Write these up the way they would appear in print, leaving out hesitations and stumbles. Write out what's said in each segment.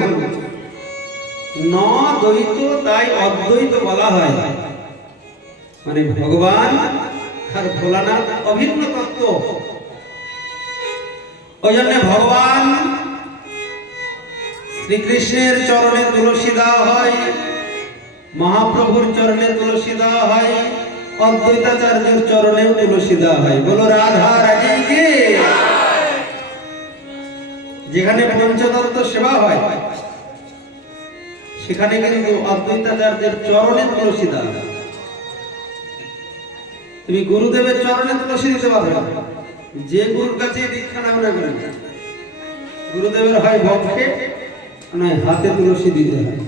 হল? ন দ্বৈত তাই অদ্বৈত বলা হয়, মানে ভগবান আর ভোলানাথ অভিন্ন তত্ত্ব। ওই জন্য ভগবান শ্রীকৃষ্ণের চরণে তুলসী দেওয়া হয়, মহাপ্রভুর চরণে তুলসী দেওয়া হয়, অদ্বৈতাচার্যের চরণেও তুলসী দেওয়া হয়। বলো রাধা রানী কি? যেখানে পঞ্চতত্ত্ব সেবা হয় সেখানে কিন্তু অদ্বৈতাচার্যের চরণে তুলসী দেওয়া হয়। তুমি গুরুদেবের চরণে তুলসী দিতে পারবে না, যে গুরুর কাছে দীক্ষা নাও না করেন, গুরুদেবের হয় বক্ষে নয় হাতে তুলসী দিতে হয়।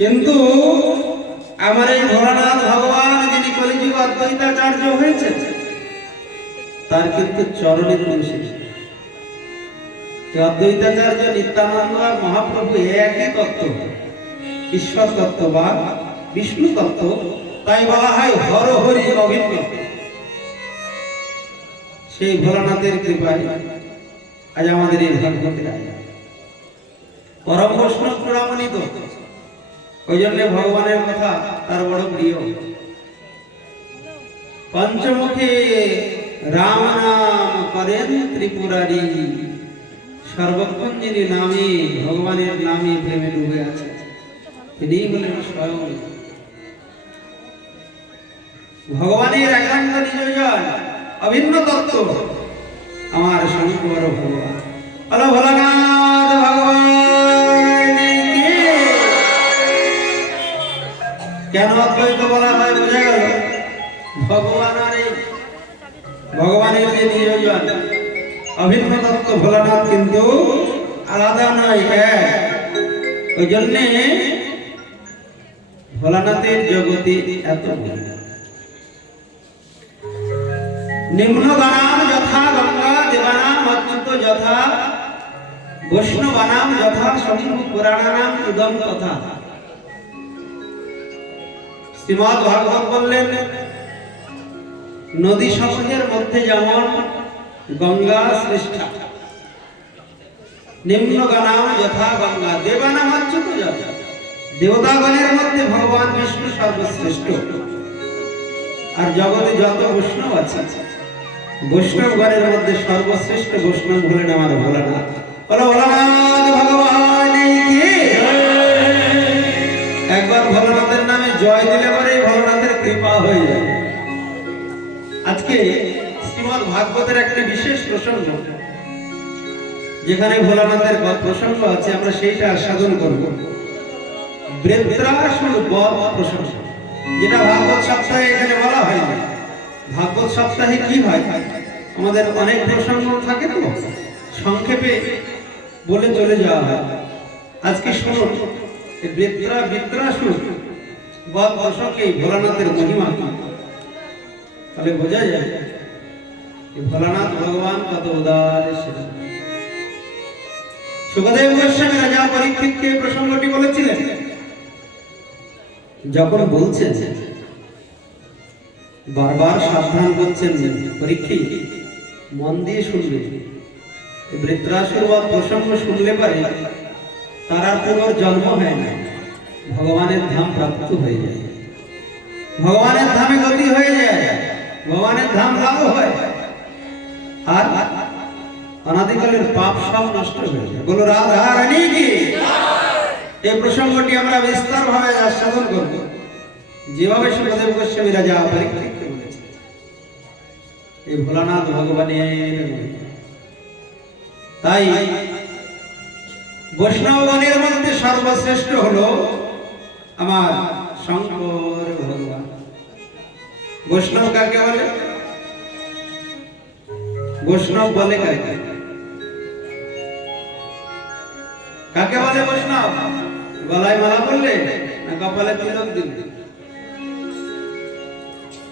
কিন্তু আমার এই ভোলানাথ ভগবান যিনি কলিযুগ অদ্বৈতাচার্য হয়েছেন, তার কিন্তু চরণে তুলসী। অদ্বৈতাচার্য নিত্যানন্দ আর মহাপ্রভু একই তত্ত্ব, ঈশ্বর তত্ত্ব বা বিষ্ণু তত্ত্ব, তাই বলা হয় হর হরি অভিন্ন। সেই ভোলানাথের কৃপায় আজ আমাদের এই ভাগবতের পরম বৈষ্ণব চূড়ামণিত। ওই জন্য ভগবানের কথা তার বড় প্রিয়। পঞ্চমুখী রাম নাম করেন ত্রিপুরারি, সর্বক্ষণ যিনি নামে ভগবানের নামে প্রেমে ডুবে আছে, তিনি হলেন স্বয়ং ভগবানের একান্ত নিজজন অভিন্ন তত্ত্ব আমার শঙ্কর ভগবান। বলো ভোলানাথ ভগবান কি? কেন অদ্বৈত বলা হয় বোঝা গেল? ভগবানের যে নিজজন অভিন্ন তত্ত্ব ভোলানাথ কিন্তু আলাদা নয়, এক। ওই জন্যে ভোলানাথের জগতে এত নিম্ন গানাম যথা গঙ্গা, দেবানাম অচ্যুত যথা, বৈষ্ণবানাম যথা, শম্ভু পুরাণানাম ইদম তথা। শ্রীমদ্ ভাগবত বললেন, নদী সমূহের মধ্যে যেমন গঙ্গা শ্রেষ্ঠা, নিম্ন গানাম যথা গঙ্গা, দেবানাম অচ্যুত যথা, দেবতাগণের মধ্যে ভগবান বিষ্ণু সর্বশ্রেষ্ঠ। আর জগতে যত বৈষ্ণব আছে, বৈষ্ণবগণের মধ্যে সর্বশ্রেষ্ঠ বৈষ্ণব হলেন আমার ভোলানাথ। বলো ভোলানাথ ভগবান কি? একবার ভোলানাথের নামে জয় দিলে পরে ভোলানাথের কৃপা হয়ে যায়। আজকে শ্রীমদ্ ভাগবতের একটা বিশেষ প্রসঙ্গ, যেখানে ভোলানাথের প্রসঙ্গ আছে, আমরা সেইটা আস্বাদন করব। বৃত্রাসুর বধ প্রসঙ্গ, যেটা ভাগবত সপ্তাহে এখানে বলা হয় না। ভাগবত সপ্তাহে কি হয়, আমাদের অনেক প্রসঙ্গ থাকে তো, সংক্ষেপে বলে চলে যাওয়া হয়। আজকে শুনুন বৃত্রাসুর বধ প্রসঙ্গে ভোলানাথের মহিমা, তাহলে বোঝা যায় ভোলানাথ ভগবান কত উদার। সুখদেব গোস্বামী রাজা পরীক্ষিতকে প্রসঙ্গটি বলেছিলেন, যখন বলছেন বারবার সাবধান করছেন, পরীক্ষিত মন দিয়ে শুনবে। বৃত্রাসুর বা প্রসঙ্গ শুনলে পারে তার আর পুনর্জন্ম হয় না, ভগবানের ধাম প্রাপ্ত হয়ে যায়, ভগবানের ধামে গতি হয়ে যায়, ভগবানের ধাম লাভ হয়, আর অনাদিকালের পাপ সব নষ্ট হয়ে যায়। বলো রাধা রানী কি? এই প্রসঙ্গটি আমরা বিস্তার ভাবে আস্বাদন করব, যেভাবে সুখদেব গোস্বামী রাজা পরীক্ষিতকে বলেছেন। এই ভোলানাথ ভগবানের, তাই বৈষ্ণবগণের মধ্যে সর্বশ্রেষ্ঠ হলো আমার শঙ্কর ভগবান। বৈষ্ণব কাকে বলে? বৈষ্ণব বলে কাকে? কাকে বলে বৈষ্ণব? গলায় মালা বললে না কপালে তিলক দিলে?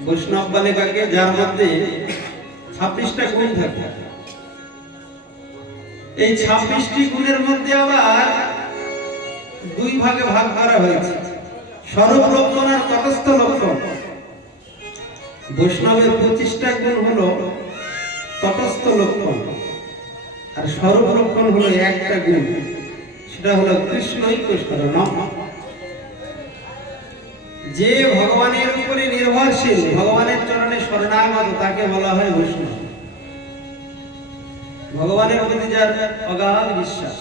বৈষ্ণব বলে কাকে? যার মধ্যে 26টা গুণ থাকে। এই 26টি গুণের মধ্যে আবার দুই ভাগে ভাগ করা হয়েছে, স্বরূপ লক্ষণ আর তটস্থ লক্ষণ। বৈষ্ণবের 25টা গুণ হলো তটস্থ লক্ষণ, আর স্বরূপ লক্ষণ হলো একটা গুণ, সেটা হলো কৃষ্ণৈক শরণম। যে ভগবানের উপরে নির্ভরশীল, ভগবানের চরণে শরণাগত, তাকে বলা হয় বৈষ্ণব। ভগবানের প্রতি যার অগাধ বিশ্বাস,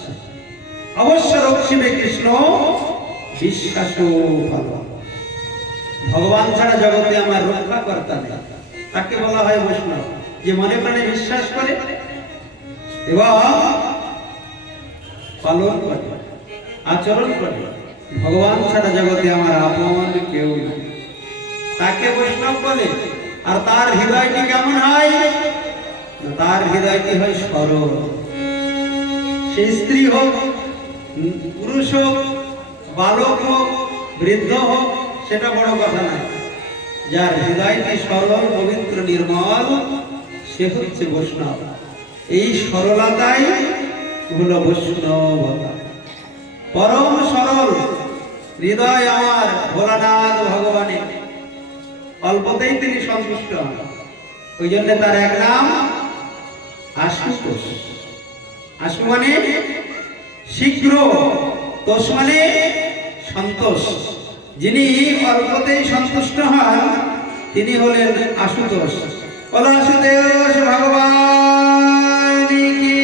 অবশ্য রক্ষিবে কৃষ্ণ বিশ্বাস ভালো। ভগবান ছাড়া জগতে আমার রক্ষা কর্তা নেই, তাকে বলা হয় বৈষ্ণব। যে মনে প্রাণে বিশ্বাস করে এবং পালন করে, আচরণ করে, ভগবান ছাড়া জগতে আমার আপন কেউ নেই, তাকে বৈষ্ণব বলে। আর তার হৃদয়টি কেমন হয়? তার হৃদয়টি হয় সরল। সে স্ত্রী হোক, পুরুষ হোক, বালক হোক, বৃদ্ধ হোক, সেটা বড় কথা নয়। যার হৃদয়টি সরল, পবিত্র, নির্মল, সে হচ্ছে বৈষ্ণব। এই সরলতাই হলো বৈষ্ণবতা। পরম সরল হৃদয় আমার ভোলানাথ ভগবানের, অল্পতেই তিনি সন্তুষ্ট হন। ওই জন্য তার এক নাম আশুতোষ। আশু মানে শীঘ্র, তোষ মানে সন্তোষ। যিনি অল্পতেই সন্তুষ্ট হন তিনি হলেন আশুতোষ। বলো আশুতোষ ভগবান কি।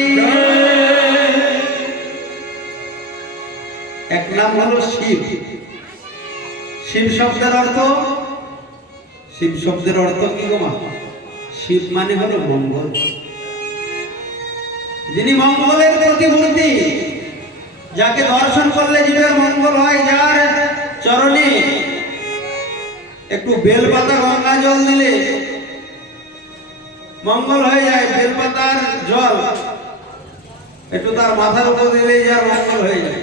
এক নাম হলো শিব। শিব শব্দের অর্থ, শিব শব্দের অর্থ কি গো মা? শিব মানে হলো মঙ্গল। যিনি মঙ্গলের প্রতিমূর্তি, যাকে দর্শন করলে জীবের মঙ্গল হয়, যার চরণে একটু বেলপাতা গঙ্গা জল দিলে মঙ্গল হয়ে যায়। বেলপাতার জল একটু তার মাথার উপর দিলে যার মঙ্গল হয়ে যায়।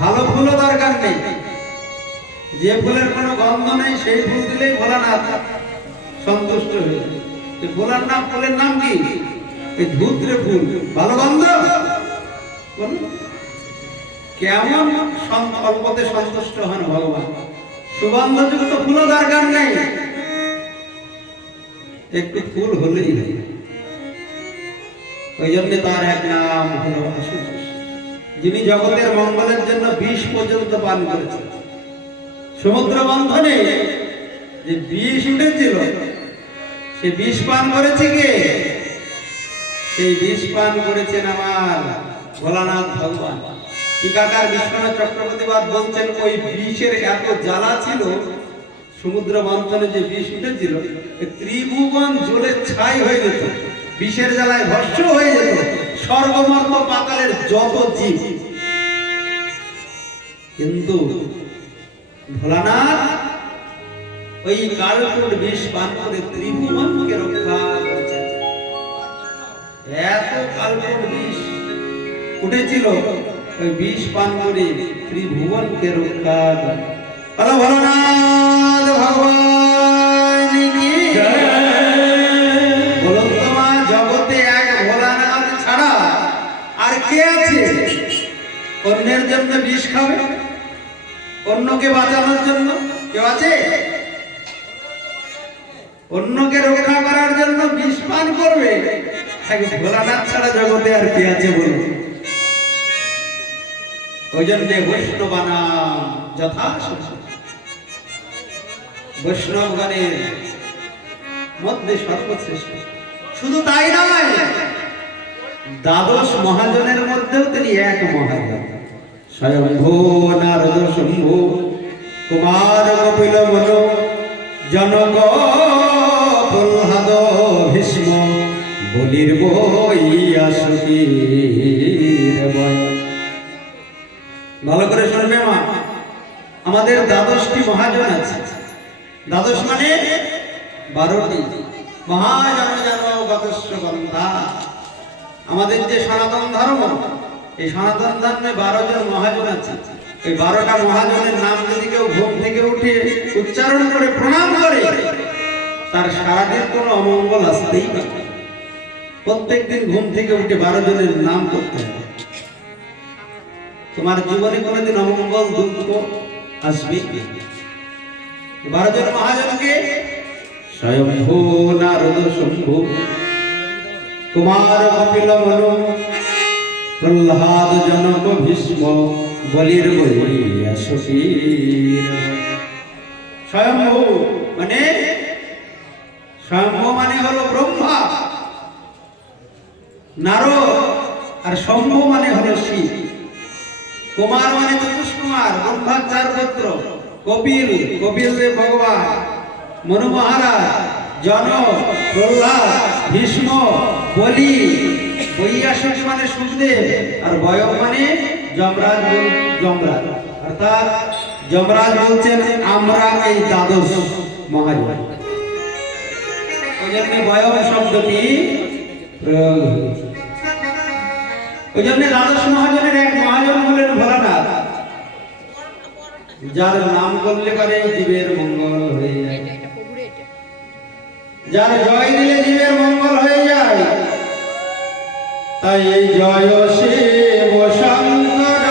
ভালো ফুলও দরকার নেই, যে ফুলের কোনো গন্ধ নেই সেই ফুল দিলেই ভোলানাথ সন্তুষ্ট হয়ে যায়। ভোলার নাম, ফুলের নাম কি? এই ধূত্রে ফুল, ভালো গন্ধ। কেমন অল্পতে সন্তুষ্ট হন ভগবান। সুগন্ধযুক্ত ফুলও দরকার নেই, একটু ফুল হলেই হয়। ওই জন্য তার এক নাম হলো আশুতোষ। যিনি জগতের মঙ্গলের জন্য বিষ পর্যন্ত পান করেছেন। সমুদ্র বন্ধনে যে বিষ উঠেছিল, সে বিষ পান করেছে কে? সেই বিষ পান করেছেন আমার ভোলানাথ ভগবান। টিকাকার বিশ্বনাথ চক্রবর্তীবাদ বলছেন, ওই বিষের এত জ্বালা ছিল, সমুদ্র মন্থনে যে বিষ উঠেছিল, ত্রিভুবন জ্বলে ছাই হয়ে যেত, বিষের জ্বালায় ভস্ম হয়ে যেত স্বর্গমর্ত পাতালের যত জীব। কিন্তু ভোলানাথ ওই কালকূট বিষ পান করে ত্রিভুবনকে রক্ষা করেছেন। এত কালকূট বিষ উঠেছিল, ওই বিষ পান করে ত্রিভুবনকে রক্ষা করে। ভোলানাথ ভগবান কি জয়। বলুন তো মা, জগতে এক ভোলানাথ ছাড়া আর কে আছে অন্যের জন্য বিষ খাবে? অন্যকে বাঁচানোর জন্য কেউ আছে? অন্যকে রক্ষা করার জন্য বিষ পান করবে? ভোলানাথ ছাড়া জগতে আর কে আছে বলুন? ওই জন্য বৈষ্ণবানা যথা বৈষ্ণবগণের মধ্যে সর্বশ্রেষ্ঠ। শুধু তাই নয়, দ্বাদশ মহাজনের মধ্যেও তিনি এক মহাজন। স্বয়ম্ভো নারদ শম্ভু কুমার কপিল মন জনক প্রহ্লাদ ভীষ্ম বলির বইয়া সখীর বয়। ভালো করে শুনবে মা, আমাদের দ্বাদশটি মহাজন আছে। দ্বাদশ মানে 12টি মহাজন জানো গতস্য বন্ধা। আমাদের যে সনাতন ধর্ম, এই সনাতন ধর্মে 12 জন মহাজন আছে। এই 12টা মহাজনের নাম যদি কেউ ঘুম থেকে উঠে উচ্চারণ করে প্রণাম করে, তার সারাদিন কোনো অমঙ্গল আসতেই পারে। প্রত্যেকদিন ঘুম থেকে উঠে 12 জনের নাম করতে হবে। তোমার জীবনে কোনোদিন অমঙ্গল দুঃখ আসবে? 12 জন মহাজনকে স্বয়ম্ভু নারদ শম্ভু কুমার কপিল মনু প্রহ্লাদ জনক ভীষ্ম বলির বলিয়া সখীর। স্বয়ম্ভু মানে স্বয়ম্ভু মানে হলো ব্রহ্মা, নারদ, আর শম্ভু মানে হলো শিব। কুমার মানে চতুষ কুমার, ব্রহ্মার 4 পুত্র, কপিল, কপিল দেব ভগবান, মনু মহারাজ, জনক, প্রহ্লাদ, ভীষ্ম, বলি, বৈয়াসী মানে সুখদেব, আর বয়ব মানে যমরাজ। যমরাজ অর্থাৎ যমরাজ বলছেন আমরা এই দ্বাদশ মহাজন, ওই জন্য বয়ব শব্দটি প্রয়োগ হয়েছে। ওই জন্য দ্বাদশ মহাজনের এক মহাজন হলেন ভোলানাথ, যার নাম করলে পারে জীবের মঙ্গল হয়ে যায়, যার জয় দিলে জীবের মঙ্গল হয়ে যায়। তাই এই জয় শিব শঙ্কর,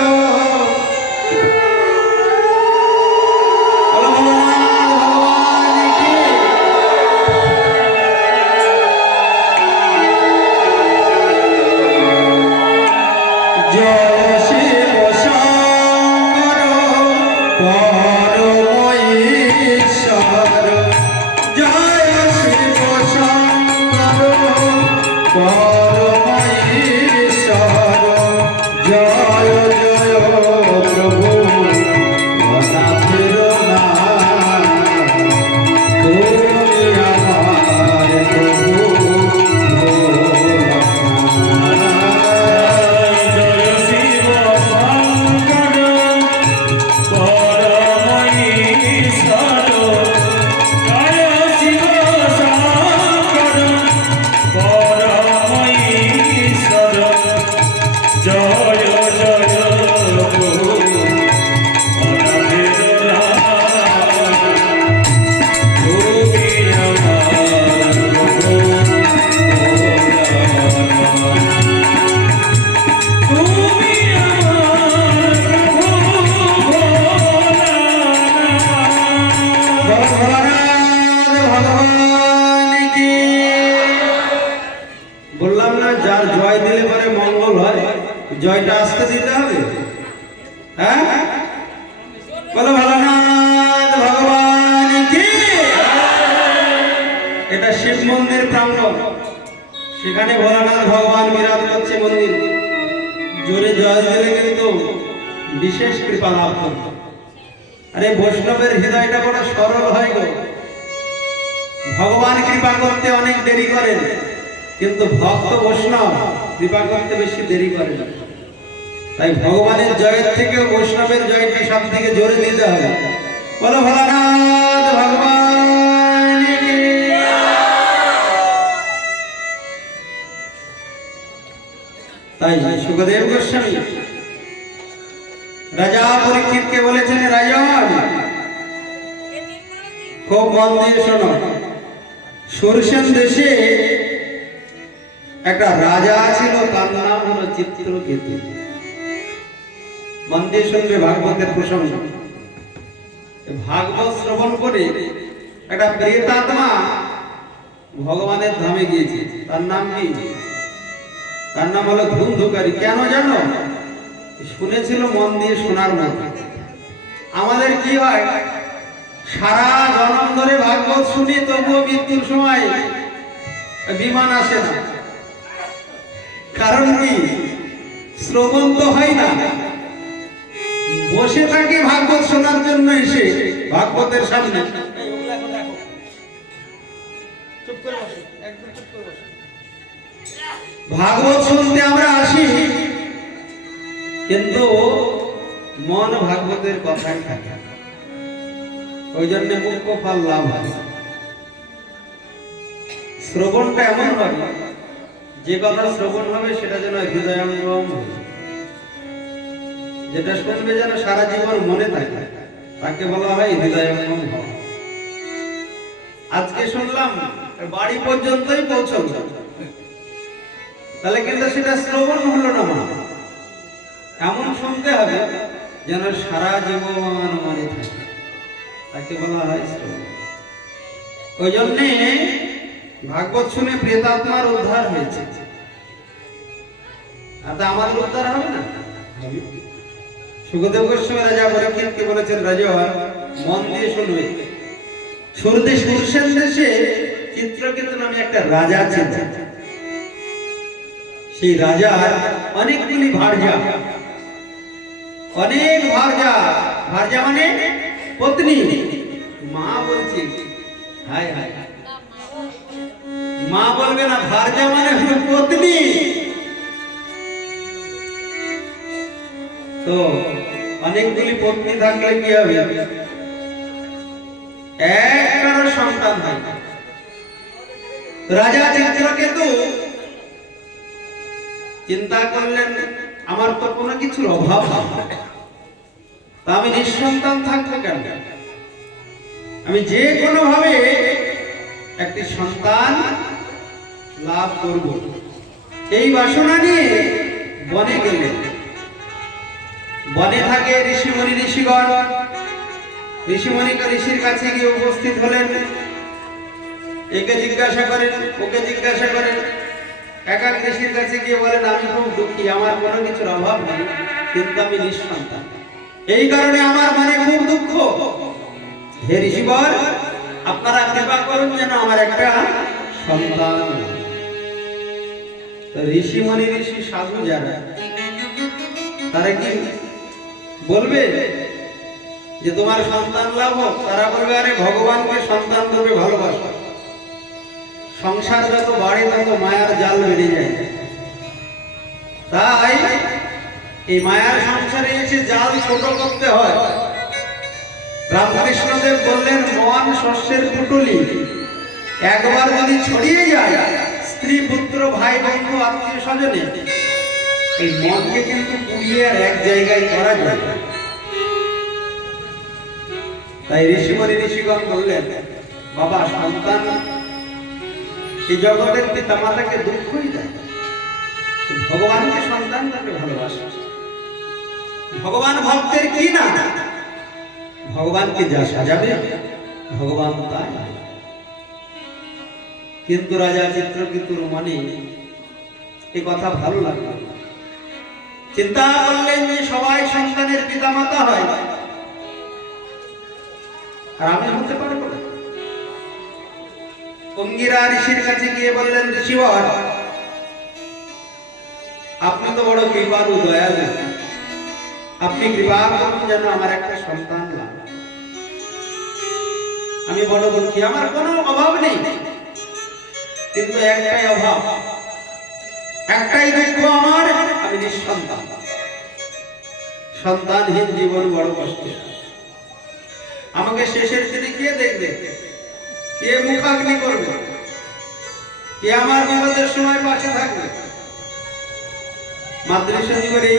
বললাম না যার জয় দিলে পরে মঙ্গল হয়, জয়টা আসতে দিতে হবে। হ্যাঁ, বলো ভোলানাথ ভগবান কি। এটা শিব মন্দির প্রাঙ্গণ, সেখানে ভোলানাথ ভগবান বিরাজ করছে মন্দির। জোরে জয় দিলে কিন্তু বিশেষ কৃপা লাভ করবে। আরে বৈষ্ণবের হৃদয়টা বড় সরল হয় গো। ভগবান কৃপা করতে অনেক দেরি করেন, কিন্তু ভক্ত বৈষ্ণব কৃপা করতে বেশি দেরি করে না। তাই ভগবানের জয়ের থেকে বৈষ্ণবের জয়টি সব থেকে জোরে দিতে হবে। বলো ভোলানাথ ভগবান। তাই সুখদেব গোস্বামী রাজা পরীক্ষিতকে বলেছেন, রাজন খুব মন দিয়ে শোনো, সুরসেন দেশে একটা রাজা ছিল, তার নাম হলো চিত্রকেতু। মন দিয়ে শুনবে ভাগবতের প্রসঙ্গ। ভাগবত শ্রবণ করে একটা প্রেতাত্মা ভগবানের ধামে গিয়েছে। তার নাম কি? তার নাম হলো ধুন্ধুকারী। কেন জানো? শুনেছিল মন দিয়ে শোনার মতো। আমাদের কি হয়, সারা জন্ম ধরে ভাগবত শুনি, তবুও মৃত্যুর সময় বিমান আসে না। কারণ কি? শ্রবণ তো হয় না। বসে থাকি ভাগবত শোনার জন্য, এসে ভাগবতের সামনে ভাগবত শুনতে আমরা আসি, কিন্তু মন ভাগবতের কথাই থাকে। ওই জন্য মুখ্য ফল লাভ হয়। শ্রবণটা এমন হবে, যে কথা শ্রবণ হবে সেটা যেন হৃদয়ঙ্গম হবে, যেটা শুনবে যেন সারা জীবন মনে থাকে, তাকে বলা হয় হৃদয়ঙ্গম হওয়া। আজকে শুনলাম, বাড়ি পর্যন্তই পৌঁছল, তাহলে কিন্তু সেটা শ্রবণ হলো না। এমন শুনতে হবে যেন সারা জীবন মনে থাকে, তাকে বলা হয় শ্রবণ। ওই জন্যে ভাগবত শুনে প্রেতাত্মার উদ্ধার হয়েছে। আর তা আমাদের উদ্ধার হবে না। সুখদেব গোস্বামী রাজা পরীক্ষিতকে বলেছেন, রাজা মন দিয়ে শুনবে, সুরসেন দেশে চিত্রকেতু নামে একটা রাজা ছিল। সেই রাজার অনেকগুলি ভার্যা, অনেক ভার্যা, ভার্যা মানে পত্নী। মা বলছি, হায় হায়, মা বলবে না, ভার্যা মানে পত্নী। তো অনেকগুলি পত্নী থাকলে কি হবে? একটারও সন্তান হয় না। রাজা চিত্রকেতু চিন্তা করলেন, আমার তো কোনো কিছুর অভাব নেই, তা আমি নিঃসন্তান থাকবো কেন? আমি যে কোনো ভাবে একটি সন্তান লাভ করব, এই বাসনা নিয়ে বনে গেলেন। বনে থাকে ঋষিমণি ঋষিগণ। ঋষির কাছে গিয়ে উপস্থিত হলেন। একে জিজ্ঞাসা করেন, ওকে জিজ্ঞাসা করেন। এক এক ঋষির কাছে গিয়ে বলেন, আমি খুব দুঃখী, আমার কোনো কিছুর অভাব নেই, কিন্তু আমি নিঃসন্তান, এই কারণে আমার মনে খুব দুঃখ। হে ঋষিবর, আপনারা কৃপা করুন যেন আমার একটা সন্তান। ঋষিমণি ঋষি সাধু যারা, তারা কি বলবে যে তোমার সন্তান লাভ হোক? তারা বলবে, আরে ভগবানকে সন্তান দেবে ভালোবাসা। সংসার যত বাড়ে তত মায়ার জাল বেড়ে যায়। তাই এই মায়ার সংসারে এসে জাল ছোট করতে হয়। রামকৃষ্ণদেব বললেন, মন শস্যের পুটুলি, একবার যদি ছড়িয়ে যায় স্ত্রী পুত্র ভাই বন্ধু আত্মীয় স্বজনে, এই মনকে কিন্তু পুড়িয়ে আর এক জায়গায় করা যায়। তাই ঋষিমণি ঋষিগণ বললেন, বাবা, সন্তান এই জগতের পিতা মাতাকে দুঃখই দেয়, ভগবানকে সন্তান তাকে ভালোবাসে। ভগবান ভক্তের কি না, ভগবানকে যা সাজাবে ভগবান তাই। কিন্তু রাজা চিত্রকেতুর মনে এই কথা ভালো লাগলো। চিন্তা করলেন যে সবাই সন্তানের পিতা মাতা হয়, আর আমি হতে পারবো না। অঙ্গিরা ঋষির কাছে গিয়ে বললেন, ঋষিবর, আপনি তো বড় কৃপালু দয়ালু, আপনি কৃপা করুন যেন আমার একটা সন্তান লাভ। আমি বড় দুঃখী, আমার কোনো অভাব নেই, কিন্তু একটাই অভাব, একটাই দুঃখ আমার, আমি নিঃসন্তান। সন্তানহীন জীবন বড় কষ্ট। আমাকে শেষের দিনে কে দেখবে? কে মুখাগ্নি করবে? কে আমার বিপদের সময় পাশে থাকবে? মাতৃশা জীবনে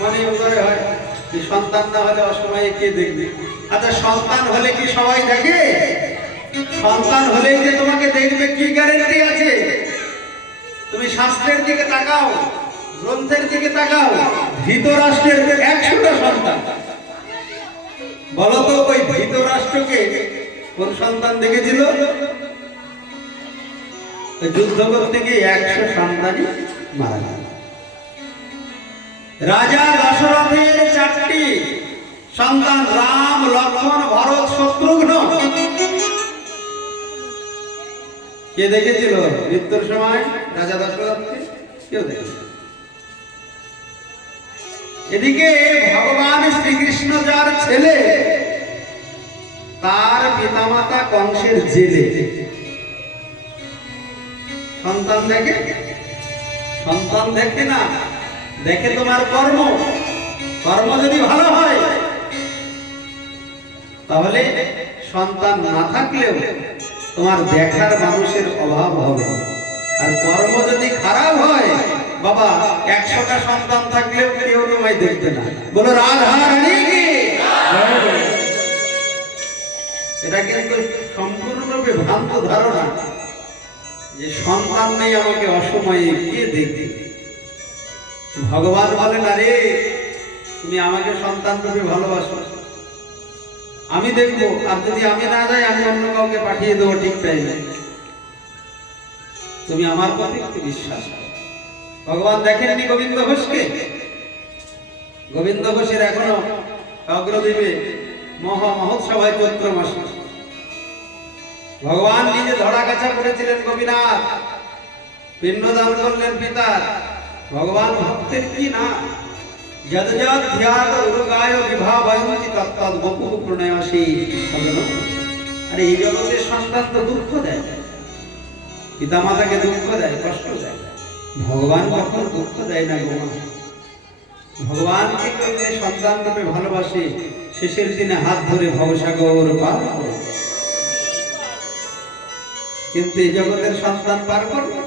মনে উদয় হয় যে সন্তান না হলে অসময়ে কে দেখবে? আচ্ছা, সন্তান হলে কি সবাই দেখে? সন্তান হলেই যে তোমাকে দেখবে কি গ্যারান্টি আছে? তুমি শাস্ত্রের দিকে তাকাও, গ্রন্থের দিকে তাকাও, ধৃতরাষ্ট্রের 100টা সন্তান, বলতো ওই ধৃতরাষ্ট্রকে কোন সন্তান দেখেছিল? যুদ্ধ করতে গিয়ে 100 সন্তানই মারা গেল। রাজা দশরথের 4টি সন্তান, রাম, লক্ষ্মণ, ভরত, শত্রুঘ্ন, কে দেখেছিল মৃত্যুর সময় রাজা দশরথকে? কেউ দেখেছিল। এদিকে ভগবান শ্রীকৃষ্ণ যার ছেলে, তার পিতামাতা কংসের জেলে। সন্তান দেখে? সন্তান দেখে না, দেখে তোমার কর্ম। কর্ম যদি ভালো হয় তাহলে সন্তান না থাকলেও তোমার দেখার মানুষের অভাব হবে। আর কর্ম যদি খারাপ হয়, বাবা, 100টা সন্তান থাকলেও কেউ তোমায় দেখবে না। বলো রাধা রানী কি? এটা কিন্তু সম্পূর্ণরূপে ভ্রান্ত ধারণা যে সন্তান নেই, আমাকে অসময়ে কে দেখবে। ভগবান বলেন, আরে তুমি আমাকে সন্তান রূপে ভালোবাসো, আমি দেখবো, আর যদি আমি না যাই আমি অন্য কাউকে পাঠিয়ে দেবো ঠিক টাইমে। তুমি আমার প্রতি একটু বিশ্বাস করো। ভগবান দেখেননি গোবিন্দ ঘোষকে? গোবিন্দ ঘোষের এখনো অগ্রদ্বীপে মহোৎসবায় চৈত্র মাসে ভগবান নিজে ধরা কাছা করেছিলেন গোপীনাথ, পিণ্ডদান করলেন পিতা। ভগবান ভক্তের কি না, যদ যদ ধ্যাত উরগায় বিভাবয়ন্তি তত্তদ বপু প্রণয়াসী। আরে এই জগতের সন্তান তো দুঃখ দেয়, পিতা মাতাকে দুঃখ দেয়, কষ্ট দেয়। ভগবান কখনো দুঃখ দেয় না গো। ভগবানকে করলে সন্তান রূপে ভালোবাসে, শেষের দিনে হাত ধরে ভবসাগর পার করে। কিন্তু এই জগতের সন্তান পার করবে,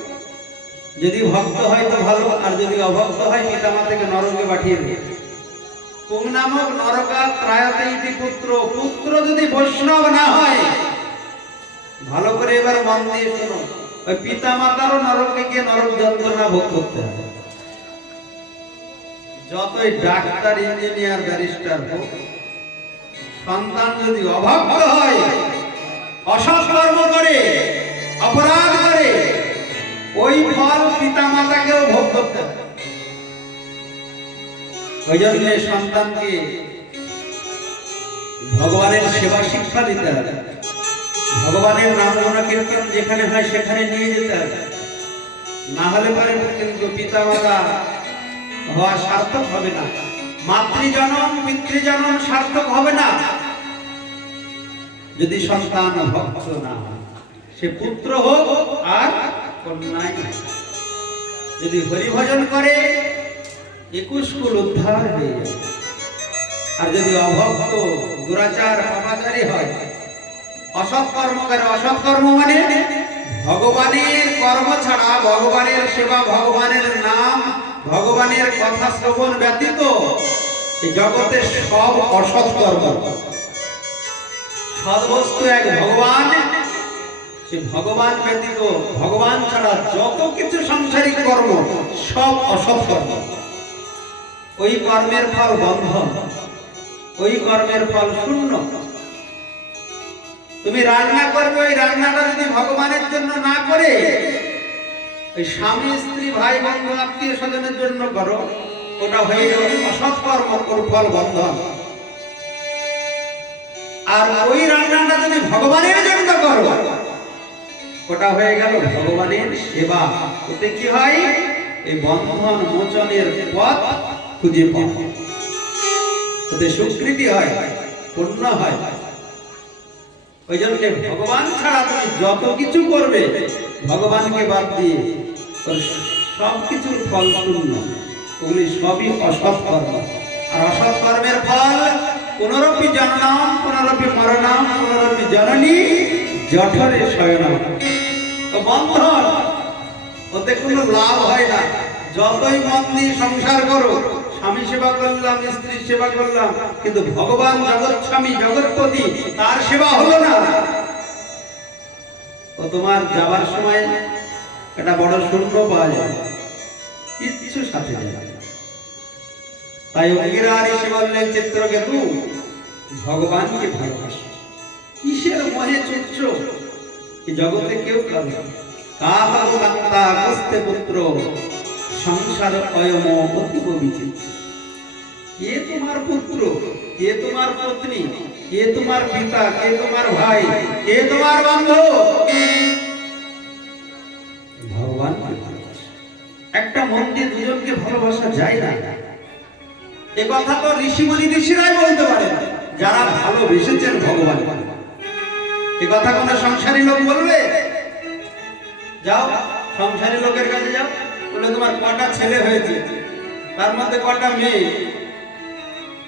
যদি ভক্ত হয় তো ভালো, আর যদি অভক্ত হয় পিতা মাতাকে নরকে পাঠিয়ে দেবে। পুং নামক নরকা ত্রায়তে ইতি পুত্র, পুত্র যদি বৈষ্ণব না হয়, ভালো করে এবার মন দিয়ে শোনো, ওই পিতা মাতারও নরকে গিয়ে নরক যন্ত্রণা ভোগ করতে হবে। যতই ডাক্তার, ইঞ্জিনিয়ার, ব্যারিস্টার হোক, সন্তান যদি অভক্ত হয়, অসৎ কর্ম করে, অপরাধ করে, ওই ফল পিতা মাতাকেও ভোগ করতে হবে। ওই জন্য সন্তানকে ভগবানের সেবা শিক্ষা দিতে হবে। ভগবানের নাম গুণ কীর্তন যেখানে হয় সেখানে নিয়ে যেতে হবে। না হলে পরে কিন্তু পিতা মাতা হওয়া সার্থক হবে না, মাতৃজনম পিতৃজনম সার্থক হবে না যদি সন্তান ভক্ত না হয়। সে পুত্র হোক আর কন্যাই, যদি হরিভজন করে 21 কুল উদ্ধার হয়ে যাবে। আর যদি অভক্ত দুরাচার পাপাচারী হয়, অসৎ কর্ম করে, অসৎ কর্ম মানে ভগবানের কর্ম ছাড়া, ভগবানের সেবা, ভগবানের নাম, ভগবানের কথা শ্রবণ ব্যতীত এই জগতে সব অসৎ কর্ম। সদ্বস্তু এক ভগবান, সে ভগবান ব্যতীত, ভগবান ছাড়া যত কিছু সাংসারিক কর্ম সব অসৎ কর্ম। ওই কর্মের ফল বন্ধন, ওই কর্মের ফল শূন্য। তুমি রান্না করবে, ওই রান্নাটা যদি ভগবানের জন্য না করে ওই স্বামী স্ত্রী ভাই বন্ধু আত্মীয় স্বজনের জন্য করো, ওটা হয়ে যাবে অসৎ কর্ম, ওর ফল বন্ধন। আর ওই রান্নাটা যদি ভগবানের জন্য করো, ওটা হয়ে গেল ভগবানের সেবা। ওতে কি হয়? এই বন্ধন মোচনের পথ খুঁজে পাওয়া, ওতে স্বীকৃতি হয়, পূর্ণ হয়। ওই জন্য ভগবান ছাড়া তুমি যত কিছু করবে ভগবানকে বাদ দিয়ে, সব কিছুর ফল শূন্য। ওগুলি সবই অসৎ কর্ম। আর অসৎ কর্মের ফল পুনরপি জন্ম, পুনরপি মরণম, পুনরপি জননী জঠরে শয়নম। তো বন্ধন, ওতে কোনো লাভ হয় না। যতই মন দিয়ে সংসার করো, স্বামী সেবা করলাম, স্ত্রীর সেবা করলাম, কিন্তু ভগবান জগৎ স্বামী জগৎপতি তার সেবা হলো না, তো তোমার যাবার সময় একটা বড় শূন্য পাওয়া যায়, কিচ্ছু সাথে যায়। তাই অঙ্গিরা ঋষি বললেন চিত্রকেতু, ভগবানকে ভালোবাসো। কিসের মোহে চুচ্ছ? এই জগতে কেউ কারো কান্তা কস্তে পুত্র সংসার অয়ম অতীব বিচিত্র। কে তোমার পুত্র, কে তোমার পত্নী, কে তোমার পিতা, কে তোমার ভাই, কে তোমার বন্ধু? ভগবানকে ভালোবাসা। একটা মন্দির দুজনকে ভালোবাসা যায় না, এ কথা তো ঋষিমুনি ঋষিরাই বলতে পারে, যারা ভালোবেসেছেন ভগবান। এ কথা কোন সংসারী লোক বলবে? যাও সংসারী লোকের কাছে যাও, বলে তোমার কটা ছেলে হয়েছে, তার মধ্যে কটা মেয়ে,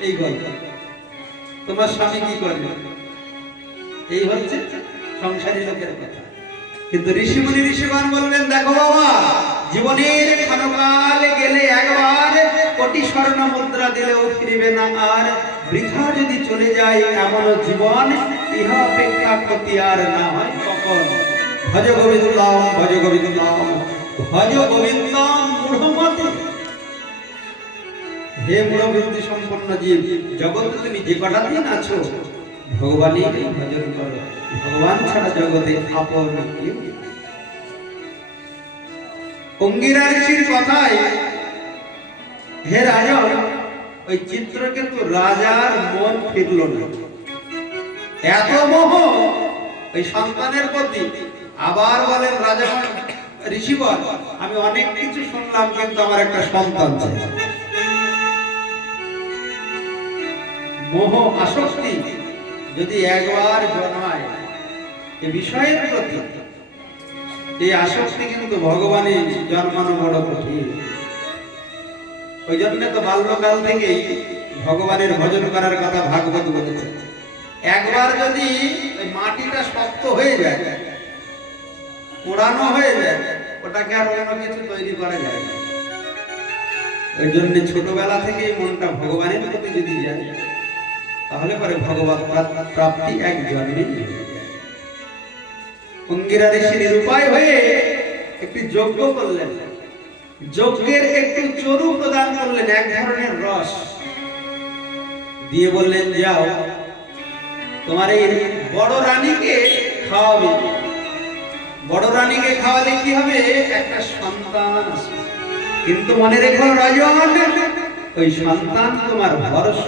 এই গল্প। তোমার স্বামী কি করবে? এই হচ্ছে সংসারী লোকের কথা। কিন্তু ঋষিমুনি ঋষিগণ বললেন, দেখো বাবা, জীবনের ক্ষণকাল গেলে একবার কোটি স্বর্ণ মুদ্রা দিলেও ফিরবে না, আর বৃথা যদি চলে যায় এমন জীবন, ইহা অপেক্ষা ক্ষতি আর না হয় কখন। ভজ গোবিন্দম, ভজ গোবিন্দম, ভজ গোবিন্দম মূঢ়মতে। হে মূঢ়বুদ্ধি সম্পন্ন জীব, জগতে তুমি যে কটা দিন আছো ভগবানের ভজন করো। ভগবান ছাড়া জগতে আপন কেউ। অঙ্গিরা ঋষির কথায় হে রাজন, ওই চিত্রকেতু রাজার মন ফিরল না, এত মোহ ওই সন্তানের প্রতি। আবার বলেন রাজা ঋষিবর, আমি অনেক কিছু শুনলাম, কিন্তু আমার একটা সন্তান চাই। মোহ আসক্তি যদি একবার জন্মায় এই বিষয়ের প্রতি, এই আসক্তি কিন্তু ভগবানের জন্মানো বড় কঠিন। ওই জন্য তো বাল্যকাল থেকেই ভগবানের ভজন করার কথা ভাগবত বলেছে। একবার যদি ওই মাটিটা শক্ত হয়ে যায়, পোড়ানো হয়ে যায়, ওটাকে আর অন্য কিছু তৈরি করা যায় না। ওই জন্য ছোটবেলা থেকেই মনটা ভগবানের প্রতি যদি যায়, তাহলে পরে ভগবত প্রাপ্তি এক জন্মেই হয়ে যায়। অঙ্গিরা ঋষি নিরুপায় হয়ে একটি যজ্ঞ করলেন। যজ্ঞের একটু চরু প্রদান করলেন, এক ধরনের রস দিয়ে বললেন, যাও তোমার এই বড় রানীকে খাওয়াবে। বড় রানীকে খাওয়ালে কি হবে? একটা সন্তান আসবে। কিন্তু মনে রেখো রাজন, ওই সন্তান তোমার হর্ষ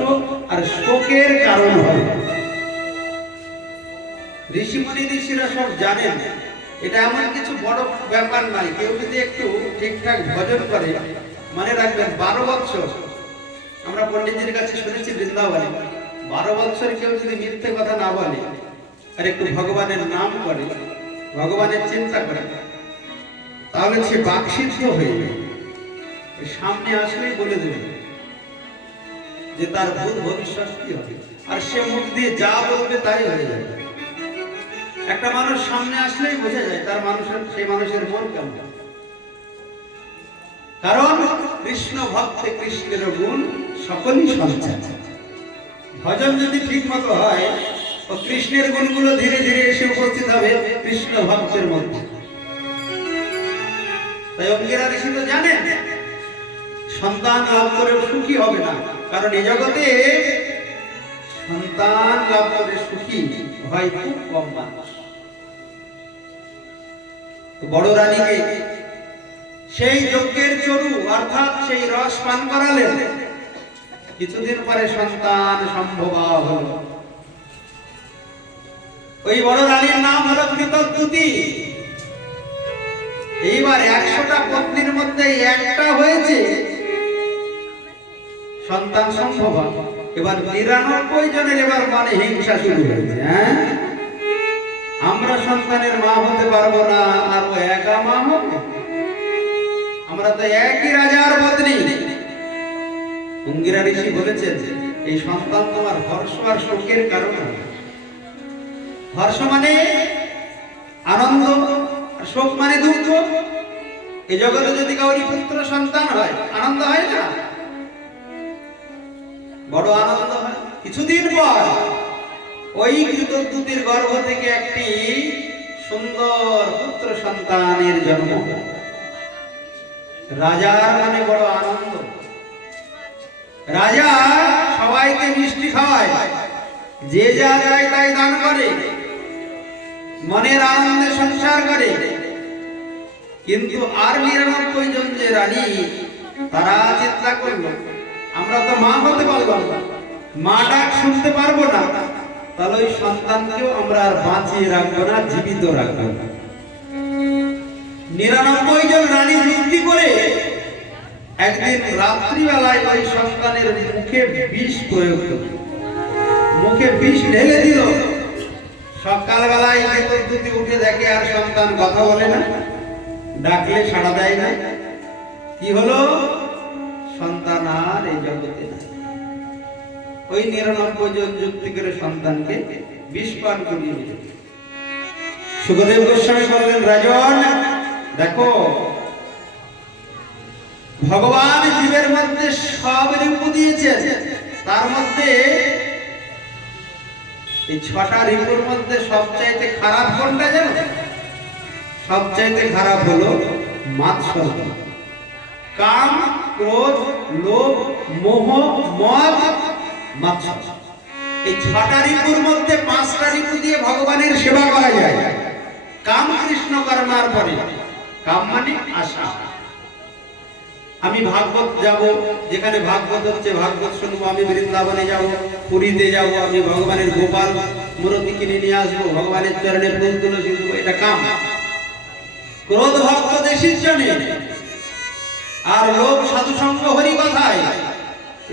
আর শোকের কারণ হবে। ঋষিমণি ঋষিরা সব জানেন এটা এমন কিছু বড় ব্যাপার নাই। কেউ যদি একটু ঠিকঠাক ভজন করে, মনে রাখবেন 12 বছর, আমরা পণ্ডিতজির কাছে শুনেছি বৃন্দাবনে, 12 বছর কেউ যদি মিথ্যে কথা না বলে আর একটু ভগবানের নাম করে, ভগবানের চিন্তা করে, তাহলে সে বাকসিদ্ধ হয়ে যায়। সামনে আসলেই বলে দেবে যে তার ভূত ভবিষ্যৎ কি হবে, আর সে মুখ দিয়ে যা বলবে তাই হয়ে যাবে। একটা মানুষ সামনে আসলেই বোঝা যায় তার সেই মানুষের মন কেমন। কারণ কৃষ্ণ ভক্তে কৃষ্ণের গুণ সকলই সঞ্চার। ভজন যদি ঠিক মতো হয়, ও কৃষ্ণের গুণগুলো ধীরে ধীরে এসে উপস্থিত হবে কৃষ্ণ ভক্তের মধ্যে। তাই অঙ্গিরা ঋষি তো জানেন সন্তান লাভ করেও সুখী হবে না, কারণ এই জগতে সন্তান লাভ করে সুখী হয় খুব কম মানুষ। বড় রানীকে সেই যজ্ঞের চরু অর্থাৎ সেই রস পান করালেন। কিছুদিন পরে সন্তান সম্ভবা হলো। ওই বড় রানীর নাম হলো কৃতদ্যুতি। এইবার 100টা পত্নীর মধ্যে একটা হয়েছে সন্তান সম্ভবা। এবার 99 জনের এবার মনে হিংসা শুরু হয়েছে। হ্যাঁ, আমরা সন্তানের মা হতে পারবো না, আর ও একা মা হবে? আমরা তো একই রাজার পত্নী। অঙ্গিরা ঋষি বলেছেন, এই সন্তান তোমার হর্ষ আর শোকের কারণ। হর্ষ মানে আনন্দ, আর শোক মানে দুঃখ। এই জগতে যদি কাউরি পুত্র সন্তান হয়, আনন্দ হয় না? বড় আনন্দ হয়। কিছুদিন পর ওই কৃতদ্যুতির গর্ভ থেকে একটি সুন্দর পুত্র সন্তানের জন্ম। রাজার মানে বড় আনন্দ। রাজা সবাইকে মিষ্টি খাওয়ায়, যে যা যায় তাই দান করে, মনের আনন্দে সংসার করে। কিন্তু আর 99 জন যে রানী, তারা চিন্তা করলো আমরা তো মা হতে পারলাম না, মা ডাক শুনতে পারবো না, তাহলে ওই সন্তানকেও আমরা আর বাঁচিয়ে রাখবো না, জীবিত রাখবো না। 99 জন রানী যুক্তি করে একদিন রাত্রিবেলায় ওই সন্তানের মুখে বিষ প্রয়োগ করল, মুখে বিষ ঢেলে দিল। সকালবেলায় কৃতদ্যুতি উঠে দেখে আর সন্তান কথা বলে না, ডাকলে সাড়া দেয় না। কি হলো? সন্তান আর এই জগতে না। ওই 99 জন যুক্তি করে সন্তানকে বিষ পান করিয়ে দিল। সুখদেব গোস্বামী বললেন, রাজন দেখো, ভগবান জীবের মধ্যে সব রিপু দিয়েছে, তার মধ্যে এই 6টা রিপুর মধ্যে সবচাইতে খারাপ কোনটা জানো? সবচাইতে খারাপ হলো মাৎসর্য, কাম, ক্রোধ, লোভ, মোহ, মদ, মাৎসর্য। এই 6টা রিপুর মধ্যে 5টা রিপু দিয়ে ভগবানের সেবা করা যায়। কাম কৃষ্ণ কর্মার পরে, কাম মানে আশা, আমি ভাগবত যাব, যেখানে ভাগবত হচ্ছে ভাগবত শুনবো, আমি বৃন্দাবনে যাব, পুরীতে যাব, আমি ভগবানের গোপাল মূর্তি কিনে নিয়ে আসবো, ভগবানের চরণে ফুল তুলসী দেবো, এটা কাম। ক্রোধ ভক্ত দেশির জন্য, আর লোভ সাধু সঙ্গ হরি কথায়,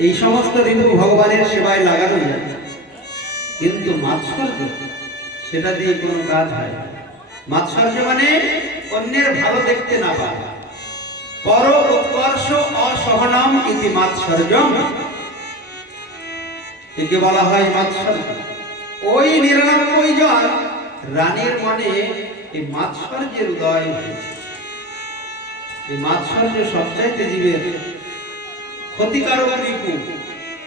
এই সমস্ত ঋতু ভগবানের সেবায় লাগানো যায়। কিন্তু মাৎসর্য, সেটা দিয়ে কোনো কাজ হয় না। মাৎসর্য মানে অন্যের ভালো দেখতে না পাওয়া। পর উৎকর্ষ অসহনম ইতি মাৎসর্যম, একে বলা হয় মাৎসর্য। ওই ৯৯ জন রানীর মনে এই মাৎসর্যের উদয় হয়েছে। এই মাৎসর্য সবচাইতে জীবের ক্ষতিকারক রিপু।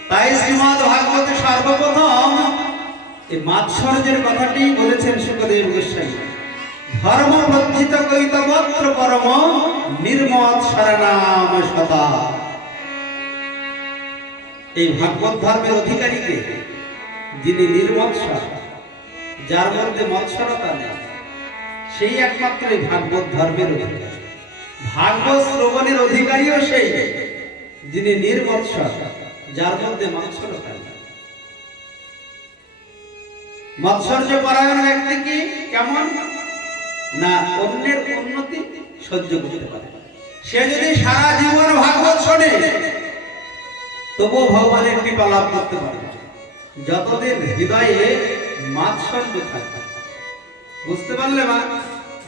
তাই শ্রীমদ্ ভাগবতে সর্বপ্রথম এই মাৎসর্যের কথাটি বলেছেন শুকদেব গোস্বামী। ধর্ম প্রজ্জিত কৈতবত্র পরম নির্মৎ শরণাম সদা। এই ভাগবত ধর্মের অধিকারীকে, যিনি নির্মৎসর, যার মধ্যে মৎসরতা নেই, সেই একমাত্র এই ভাগবত ধর্মের অধিকারী। ভাগবত শ্রবণের অধিকারীও সেই, যিনি নির্মৎসর, যার মধ্যে মৎসরতা নেই। মৎসর্য পরায়ণ ব্যক্তি কি কেমন না, অন্যের উন্নতি সহ্য করতে পারে। সে যদি সারা জীবন ভাগবত শোনে, তবুও ভগবানের কৃপা লাভ করতে পারে যতদিন হৃদয়ে মাৎসর্য থাকবে। বুঝতে পারলে মা?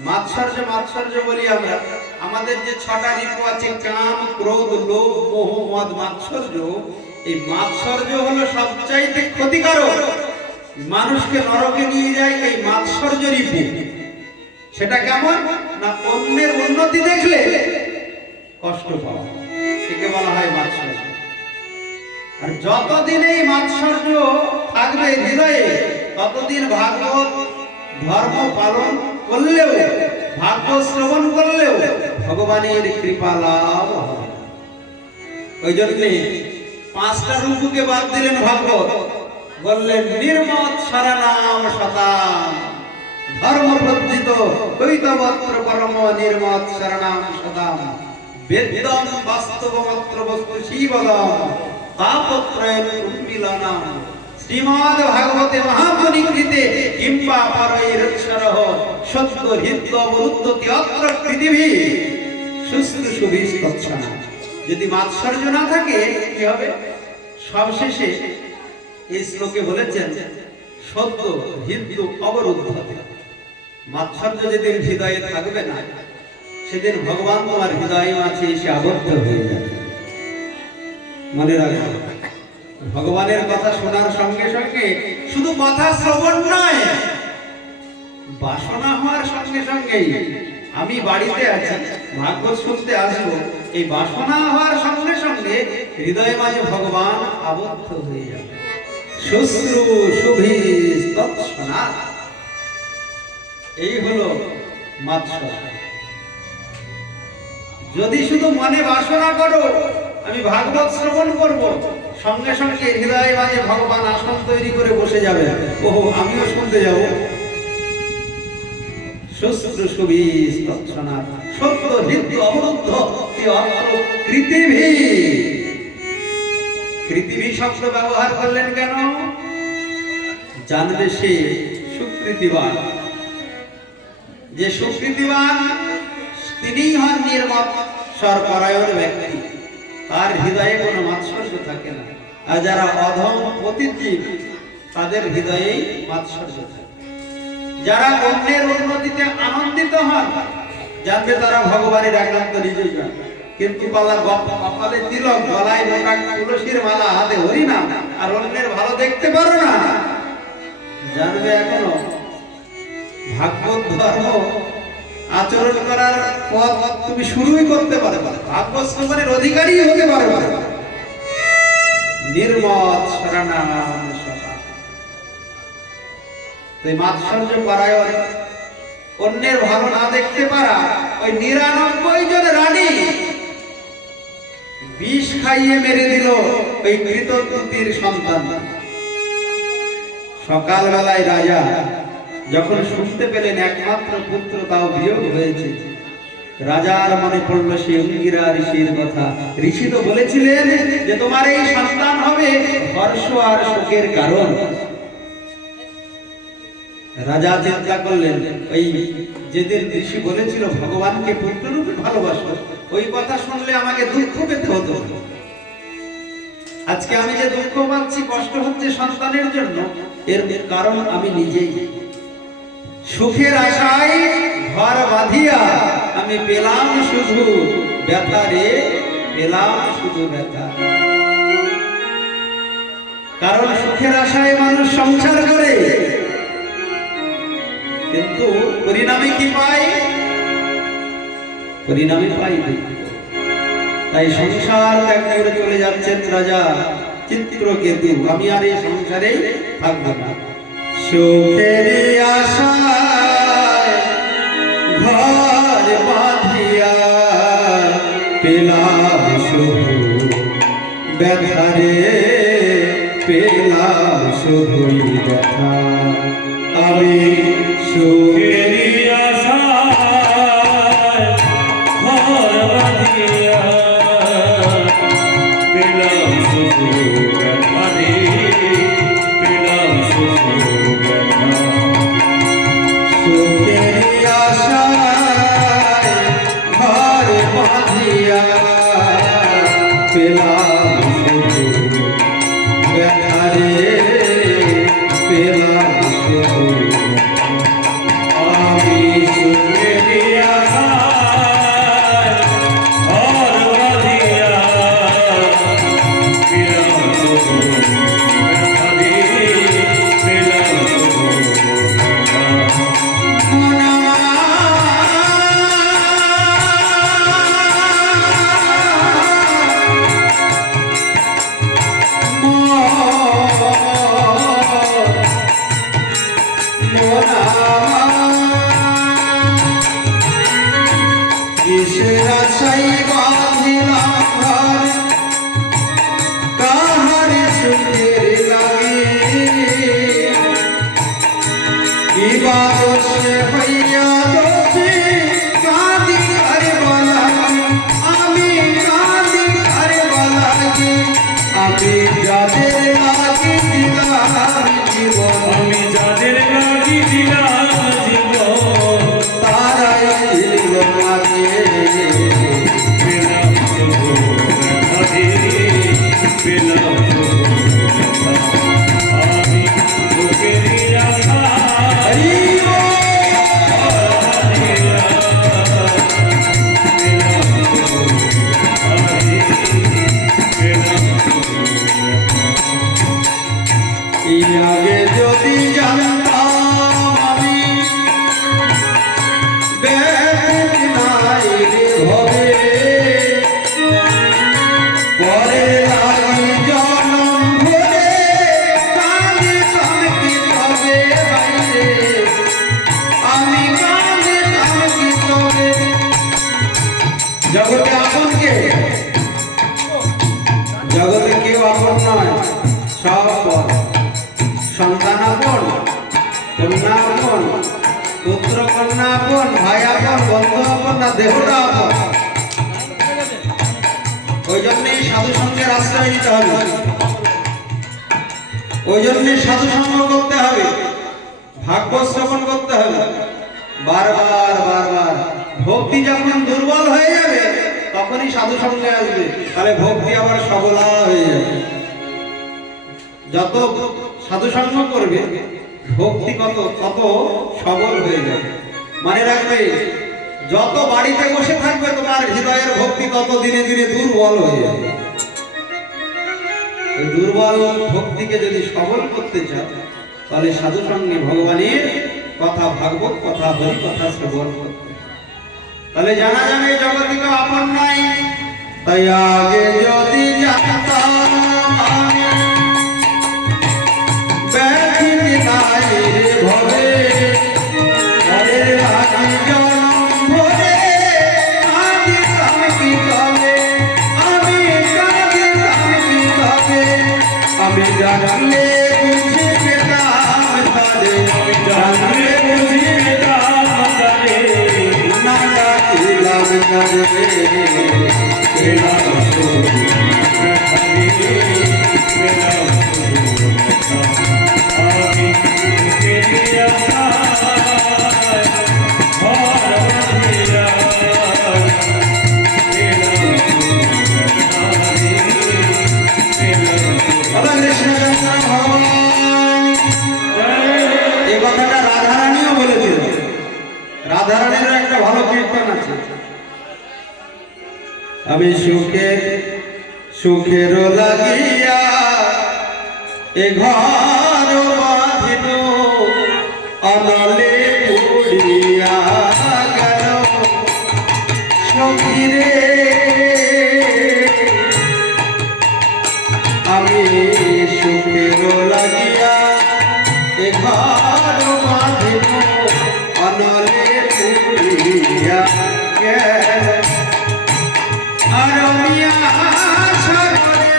মাৎসর্য মাৎসর্য বলি আমরা। আমাদের যে ৬টা রিপু আছে, কাম, ক্রোধ, লোভ, মোহ, মদ, মাৎসর্য, এই মাৎসর্য হলো সবচাইতে ক্ষতিকারক, মানুষকে নরকে নিয়ে যায় এই মাৎসর্য রিপু। সেটা কেমন না, অন্যের উন্নতি দেখলে কষ্ট পাওয়া, একে বলা হয় মাৎসর্য। আর যতদিন এই মাৎসর্য থাকবে হৃদয়ে, ততদিন ভাগবত ধর্ম পালন করলেও, ভাগবত শ্রবণ করলেও ভগবানের কৃপা লাভ হবে। ওই জন্য ৫টা রূপকে বাদ দিলেন ভাগবত, বললেন নির্মৎ শরণাম শতাম, ধর্ম প্রজ্জিত কৈতবত্র পরম নির্মৎ শরণাম শতাম, বেদম বাস্তবমাত্র বস্তু শিবদম তাপত্রয় উন্মিলনম। শ্রীমদ্ ভাগবতে মহাপরিকৃতে কিংবা পরৈরৎসরহ সত্য হৃদ্য অবরুদ্ধতি অত্র পৃথিবী শুশ্রূষুভিস্তৎসনা। যদি মাৎসর্য না থাকে কি হবে? সবশেষে এই শ্লোকে বলেছেন সত্য হৃদ্য অবরুদ্ধতি। মাৎসর্য যেদিন হৃদয়ে থাকবে না, সেদিন ভগবান তোমার হৃদয়ে আছে এসে আবদ্ধ হয়ে যাবে। মনে রাখবে, ভগবানের কথা শোনার সঙ্গে সঙ্গে শুধু কথা শ্রবণ নয়, বাসনা হওয়ার সঙ্গে সঙ্গেই, আমি বাড়িতে আছি, ভাগবত শুনতে আসবো, এই বাসনা হওয়ার সঙ্গে সঙ্গে হৃদয়ে মাঝে ভগবান আবদ্ধ হয়ে যাবে। শুশ্রূষুভিস্তৎসনা, এই হলো মাৎসর্য। যদি শুধু মনে বাসনা করো আমি ভাগবত শ্রবণ করব, সঙ্গে সঙ্গে হৃদয়ে মাঝে ভগবান আসন তৈরি করে বসে যাবে, ওহো আমিও শুনতে যাব। শুশ্রূষুভিস্তৎসনা, সত্য হৃদ্য অবরুদ্ধ কৃতিভি। কৃতিভি শব্দ ব্যবহার করলেন কেন? জানবে সে সুকৃতিবান। যে সুকৃতিবান তিনিই হন নির্মৎসর পরায়ণ ব্যক্তি, তার হৃদয়ে কোনো মাৎসর্য থাকে না। আর যারা অধম পতিত জীব, তাদের হৃদয়েই মাৎসর্য থাকে। যারা অন্যের উন্নতিতে আনন্দিত হন, জানবে তারা ভগবানের একান্ত নিজজন। কিন্তু কপালে তিলক, গলায় মোটা তুলসীর মালা, হাতে হরিনাম, আর অন্যের ভালো দেখতে পারো না, জানবে এখনো ভাগবত ধর্ম আচরণ করার পথ তুমি শুরুই করতে পারো, ভাগবত শ্রবণের অধিকারী হতে পারো। নির্মৎ শরণাম শতাম। তাই মাৎসর্য পরায়ণ, অন্যের ভালো না দেখতে পারা, ওই ৯৯ জন রানী বিষ খাইয়ে মেরে দিল ওই ঘৃতদ্যুতির সন্তান। সকালবেলায় রাজা যখন শুনতে পেলেন একমাত্র পুত্র তাও বিয়োগ হয়েছে, রাজার মনে পড়লো সেই অঙ্গিরা ঋষির কথা। ঋষি তো বলেছিলেন যে তোমার এই সন্তান হবে হর্ষ আর শোকের কারণ। রাজা চিন্তা করলেন, ওই যেদিন ঋষি বলেছিল ভগবানকে পুত্ররূপে ভালোবাসো, ওই কথা শুনলে আমাকে দুঃখ পেতে হতো। আজকে আমি যে দুঃখ পাচ্ছি, কষ্ট হচ্ছে সন্তানের জন্য, এর কারণ আমি নিজেই। সুখের আশায় ঘর বাঁধিয়া আমি পেলাম শুধু ব্যথা রে, পেলাম শুধু ব্যথা। কারণ সুখের আশায় মানুষ সংসার করে, কিন্তু পরিণামে কি পায়? পরিণামে পাই দুঃখ। তাই সংসার ত্যাগ করে চলে যাচ্ছেন রাজা চিত্রকেতু। আমি আর এই সংসারে থাকবো না। সুখের আশায় ঘর বাঁধিয়া পেলাম শুধু ব্যথা রে, পেলাম শুধুই ব্যথা। আমি সুখের আশায় ঘর বাঁধিয়া পেলাম শুধু ব্যথা রে, পেলাম শুধু ব্যথা। সুখের আশায় ঘর বাঁধিয়া পেলাম শুধু ব্যথা রে, পেলাম শুধু। আমি সুখের আশায় ঘর বাঁধিয়া পেলাম শুধু ব্যথা রে, পেলাম শুধু ব্যথা। কিসের আশায় বাঁধিলাম ঘর, কাহার সুখের লাগি, কিবা দোষে হইয়া দোষী কাঁদি আর বলাকি, আমি কাঁদি আর বলাকি। আমি যাদের লাগি দিলাম জীবন, আমি যাদের লাগি দিলাম জীবন, তারাই দিল মারিয়ে। পেলাম শুধু ব্যথা রে, পেলাম শুধু ব্যথা। আমি সুখের আশায় পেলাম শুধু ব্যথা রে, পেলাম শুধু ব্যথা। এর আগে যদি জানতাম আমি ব্যথিত নাই রে ভবে, পরে লাগি জনম ভরে কাঁদিতাম কি তবে বাইরে, আমি কাঁদিতাম কি তবে। জগতে আপন কে? জগতে কেউ আপন নয়, সব পর। সন্তান আপন, কন্যা আপন, পুত্র কন্যা আপন, ভাই আপন, বন্ধু আপন, না দেহটা আপন। ওই জন্যই সাধু সঙ্গের আশ্রয় নিতে হবে, ওই জন্যই সাধু সঙ্গ করতে হবে, ভাগবত শ্রবণ করতে হবে বারবার বারবার। ভক্তি যখন দুর্বল হয়ে যাবে তখনই সাধু সঙ্গে আসবে, তাহলে ভক্তি আবার সবলা হয়ে যাবে। যত সাধু সঙ্গ করবে ভক্তি কত সবল হয়ে যাবে। মনে রাখবে, যত বাড়িতে বসে থাকবে তোমার হৃদয়ের ভক্তি তত দিনে দিনে দুর্বল হয়ে যাবে। এই দুর্বল ভক্তিকে যদি সবল করতে চাও, তাহলে সাধু সঙ্গে ভগবানের কথা, ভাগবত কথা, হরি কথা শ্রবণ করতে, তাহলে জানা যাবে জগতে কেউ আপন নাই। তাই আগে যদি জানতাম আমি ব্যথিত নাই রে ভবে, পরে লাগি জনম ভরে কাঁদিতাম কি তবে, আমি কাঁদিতাম কি তবে। আমি জানলে বুঝি পেতাম তারে, আমি জানলে বুঝি পেতাম তারে, না ডাকিলাম রাম কাজে রাধারানীর একটা ভালো কীর্তন আছে, আমি সুখের লাগিয়া এ ঘর বাঁধিল অনলে উড়িয়া গেল সখীরে, আমি সুখের লাগিয়া এ ঘর বাঁধিল অনলে উড়িয়া গেল, আর সাগরে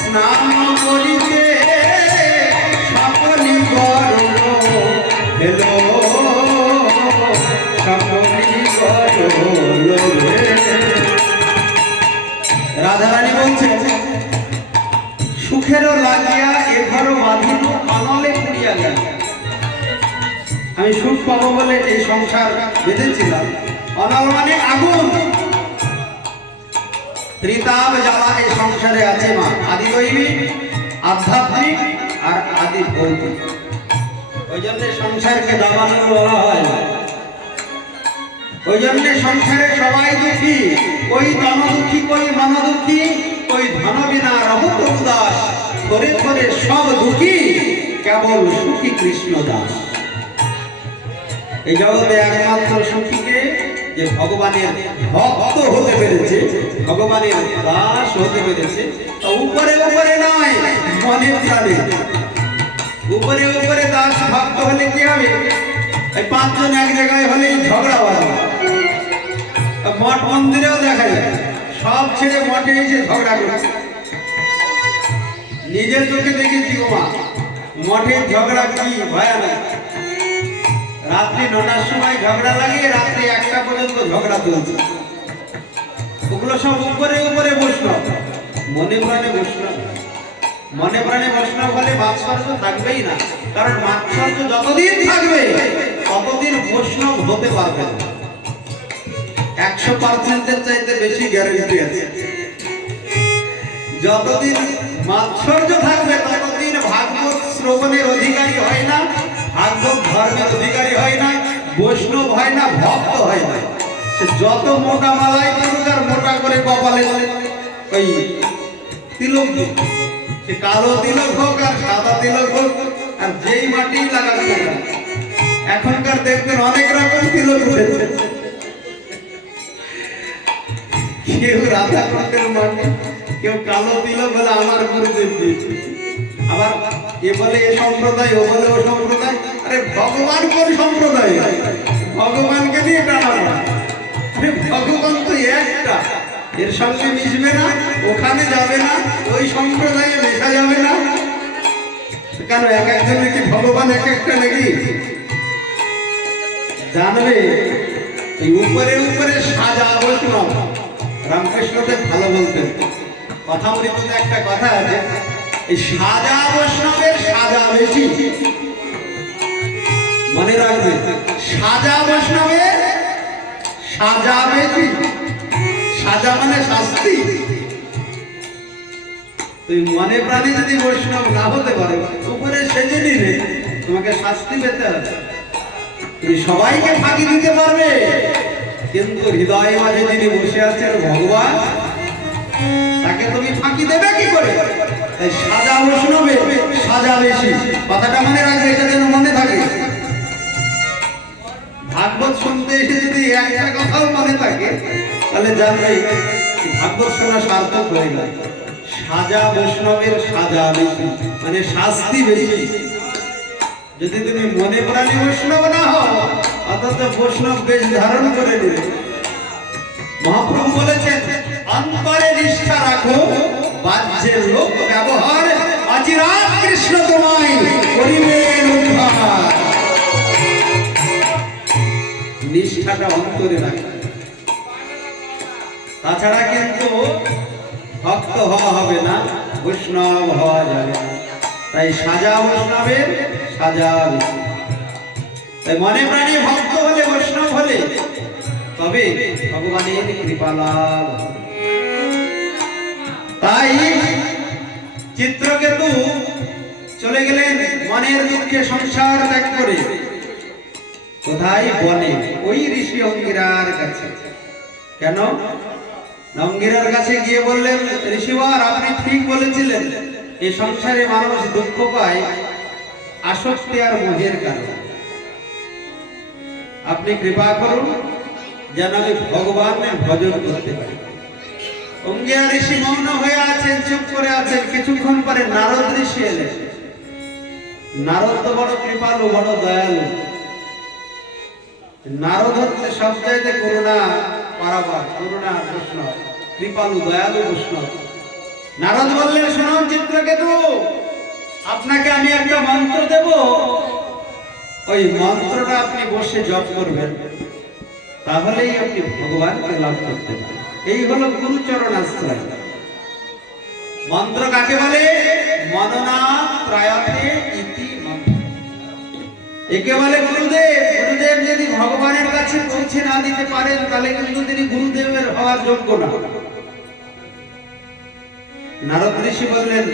স্নান করিতে সকলি গরল হেল, সকলি গরল। রাধারানী বলছে সুখেরও লাগিয়া এ ঘর বাঁধিল অনলে পুড়িয়া গেল, আমি সুখ পাবো বলে এই সংসার বেঁধেছিলাম, অনল মানে আগুন, ত্রিতাপ জ্বালা এই সংসারে আছে মা, আদি দৈবিক, আধ্যাত্মিক আর আদি ভৌতিক। ওই জন্য সংসারকে দাবানল বলা হয়, ওই জন্য সংসারে সবাই দুঃখী, ওই ধন দুঃখী, ওই মন দুঃখী, ওই ধন বিনা রহত উদাস, করে করে সব দুঃখী, কেবল সুখী কৃষ্ণ দাস। এই জগতে একমাত্র সুখীকে যে ভগবানের ভক্ত হতে পেরেছে, ভগবানের দাস হতে পেরেছে, উপরে উপরে নয়, মনে প্রাণে। উপরে উপরে দাস ভক্ত হলে কি হবে? এই পাঁচজন এক জায়গায় হলেই ঝগড়া বাজে, মঠ মন্দিরেও দেখা যায় সব ছেড়ে মঠে এসে ঝগড়া করছে। নিজের চোখে দেখেছি মা, মঠের ঝগড়া কি ভয়ানক। রাত্রি ৯টার সময় ঝগড়া লাগিয়ে রাত্রি ১টা পর্যন্ত ঝগড়া চলছে। ওগুলো সব উপরে উপরে বৈষ্ণব, মনে প্রাণে বৈষ্ণব। মনে প্রাণে বৈষ্ণব হলে মাৎসর্য থাকবেই না, কারণ মাৎসর্য যতদিন থাকবে ততদিন বৈষ্ণব হতে পারবে না। ১০০%-এর চাইতে বেশি গ্যারান্টি আছে। যতদিন মাৎসর্য থাকবে ততদিন ভাগবত শ্রবণের অধিকারী হয় না, ভাগবত ধর্মের অধিকারী হয় না, বৈষ্ণব হয় না, ভক্ত হয় না। সে যত মোটা মালাই করুক আর মোটা করে কপালে ওই তিলক দিক, সে কালো তিলক হোক আর সাদা তিলক হোক, আর যেই মাটি লাগানো না, এখনকার দেখবেন অনেক রকম তিলক উঠেছে। কেউ রাধাকৃষ্ণের মাটি, কেউ কালো তিলক বলে আমার গুরুদেব দিয়েছে, আবার এ বলে এ সম্প্রদায়, ও বলে ও সম্প্রদায়। আরে ভগবান কোন সম্প্রদায়? ভগবানকে দিয়ে টানা, ভগবান তো একটা, এর সঙ্গে মিশবে না, ওখানে যাবে না, ওই সম্প্রদায়ে মেশা যাবে না। কেন এক একজন নাকি ভগবান এক একটা নাকি জানবে? এই উপরে উপরে সাজা বৈষ্ণব। রামকৃষ্ণদেব ভালো বলতেন, কথা মৃত্যুতে একটা কথা আছে, এই সাজা বৈষ্ণবের সাজা বেশি। মনে রাখবে, সাজা বৈষ্ণবের সাজা বেশি। সাজা মানে শাস্তি। তুই মনে প্রাণে যদি বৈষ্ণব না হতে পারো, উপরে সেজে নিলে তোমাকে শাস্তি পেতে হবে। তুমি সবাইকে ফাঁকি দিতে পারবে, কিন্তু হৃদয়ে মাঝে যিনি বসে আছেন ভগবান, তাকে তুমি ফাঁকি দেবে কি করে? তাই সাজা বৈষ্ণবে সাজা বেশি। কথাটা মনে রাখবে, এটা যেন মনে থাকে। ভাগবত শুনতে এসে যদি একটা কথাও মনে থাকে, তাহলে জানবে ভাগবত শোনা সার্থক হয়ে গেল। সাজা বৈষ্ণবের সাজা বেশি, মানে শাস্তি বেশি। যদি তুমি মনে প্রাণে বৈষ্ণব না হও, অথচ বৈষ্ণব বেশ ধারণ করে নেবে। মহাপ্রভু বলেছেন, অন্তরে নিষ্ঠা রাখো, বাহ্যের লোক ব্যবহার, অচিরাত কৃষ্ণ তোমায় করিবেন উদ্ধার। নিষ্ঠাটা অন্তরে রাখবে। তাছাড়া কিন্তু ভক্ত হওয়া হবে না, বৈষ্ণব হওয়া যাবে না। তাই সাজা বৈষ্ণবের সাজা বেশি। তাই মনে প্রাণে ভক্ত হলে, বৈষ্ণব হলে তবে ভগবানের কৃপা লাভ হবে। তাই চিত্রকেতু চলে গেলেন মনের দুঃখে সংসার ত্যাগ করে। কোথায়? বনে, ওই ঋষি অঙ্গিরার কাছে। কেন? অঙ্গিরার কাছে গিয়ে বললেন, ঋষিবর আপনি ঠিক বলেছিলেন, এই সংসারে মানুষ দুঃখ পায় আসক্তি আর মোহের কারণে। আপনি কৃপা করুন যেন আমি ভগবানের ভজন করতে পারি। অঙ্গিরা ঋষি মৌন হয়ে আছেন, চুপ করে আছেন। কিছুক্ষণ পরে নারদ ঋষি এলেন। নারদ তো বড় কৃপালু, বড় দয়ালু। নারদ হচ্ছে সব চাইতে করুণা পারাবার, করুণা বৈষ্ণব, কৃপালু দয়ালু বৈষ্ণব। নারদ বললেন, শুনুন চিত্রকেতু, আপনাকে আমি একটা মন্ত্র দেব, ওই মন্ত্রটা আপনি বসে জপ করবেন, তাহলেই আপনি ভগবানকে লাভ করতে পারেন। এই হলো গুরুচরণ আশ্রয়। মন্ত্র কাকে বলে? মননা ত্রয়তে ইতি মন্ত্র। একে বলে গুরুদেব। গুরুদেব যদি ভগবানের কাছে পৌঁছে না দিতে পারেন, তাহলে কিন্তু তিনি গুরুদেবের হওয়ার যোগ্য না। নারদ ঋষি বললেন,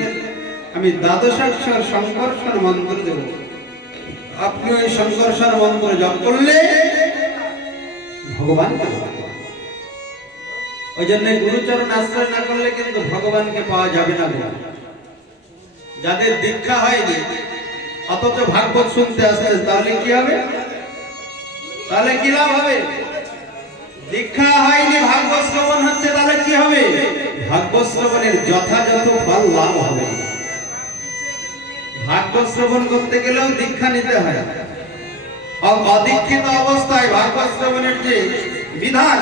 আমি দ্বাদশাক্ষর সংকর্ষণ মন্ত্র দেব, আপনি ওই সংকর্ষণ মন্ত্র জপ করলে ভগবানকে পাবেন। ওই জন্য গুরুচরণ আশ্রয় না করলে কিন্তু ভগবানকে পাওয়া যাবে না। যাদের দীক্ষা হয়নি অথচ ভাগবত শুনতে আসছেন, তাহলে কি হবে? তাহলে কি লাভ হবে? দীক্ষা হয়নি, ভাগবত শ্রবণ হচ্ছে, তাহলে কি হবে? ভাগবত শ্রবণের যথাযথ ফল লাভ হবে। ভাগবত শ্রবণ করতে গেলেও দীক্ষা নিতে হয়। অদীক্ষিত অবস্থায় ভাগবত শ্রবণের যে বিধান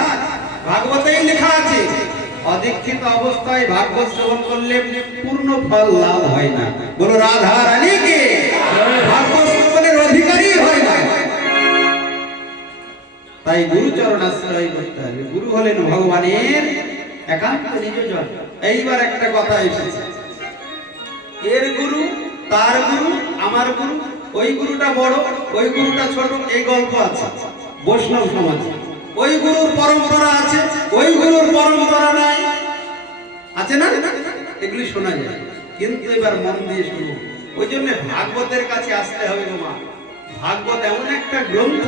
ভাগবতেই লেখা আছে, অদীক্ষিত অবস্থায় ভাগবত শ্রবণ করলে পূর্ণ ফল লাভ হয় না। বলো রাধা রানীকে, ভাগবত শ্রবণের অধিকারী হয় না। তাই গুরুচরণ আশ্রয় করতে হবে। গুরু হলেন ভগবানের একান্ত নিজজন। এইবার একটা কথা এসেছে, এর গুরু, তার গুরু, আমার গুরু, ওই গুরুটা বড়, ওই গুরুটা ছোট, এই গল্প আছে বৈষ্ণব সমাজে। ওই গুরুর পরম্পরা আছে, ওই গুরুর পরম্পরা নাই, আছে না? এগুলি শোনা যায়। কিন্তু এবার মন দিয়ে শুনো। ওই জন্য ভাগবতের কাছে আসতে হবে গো মা। ভাগবত এমন একটা গ্রন্থ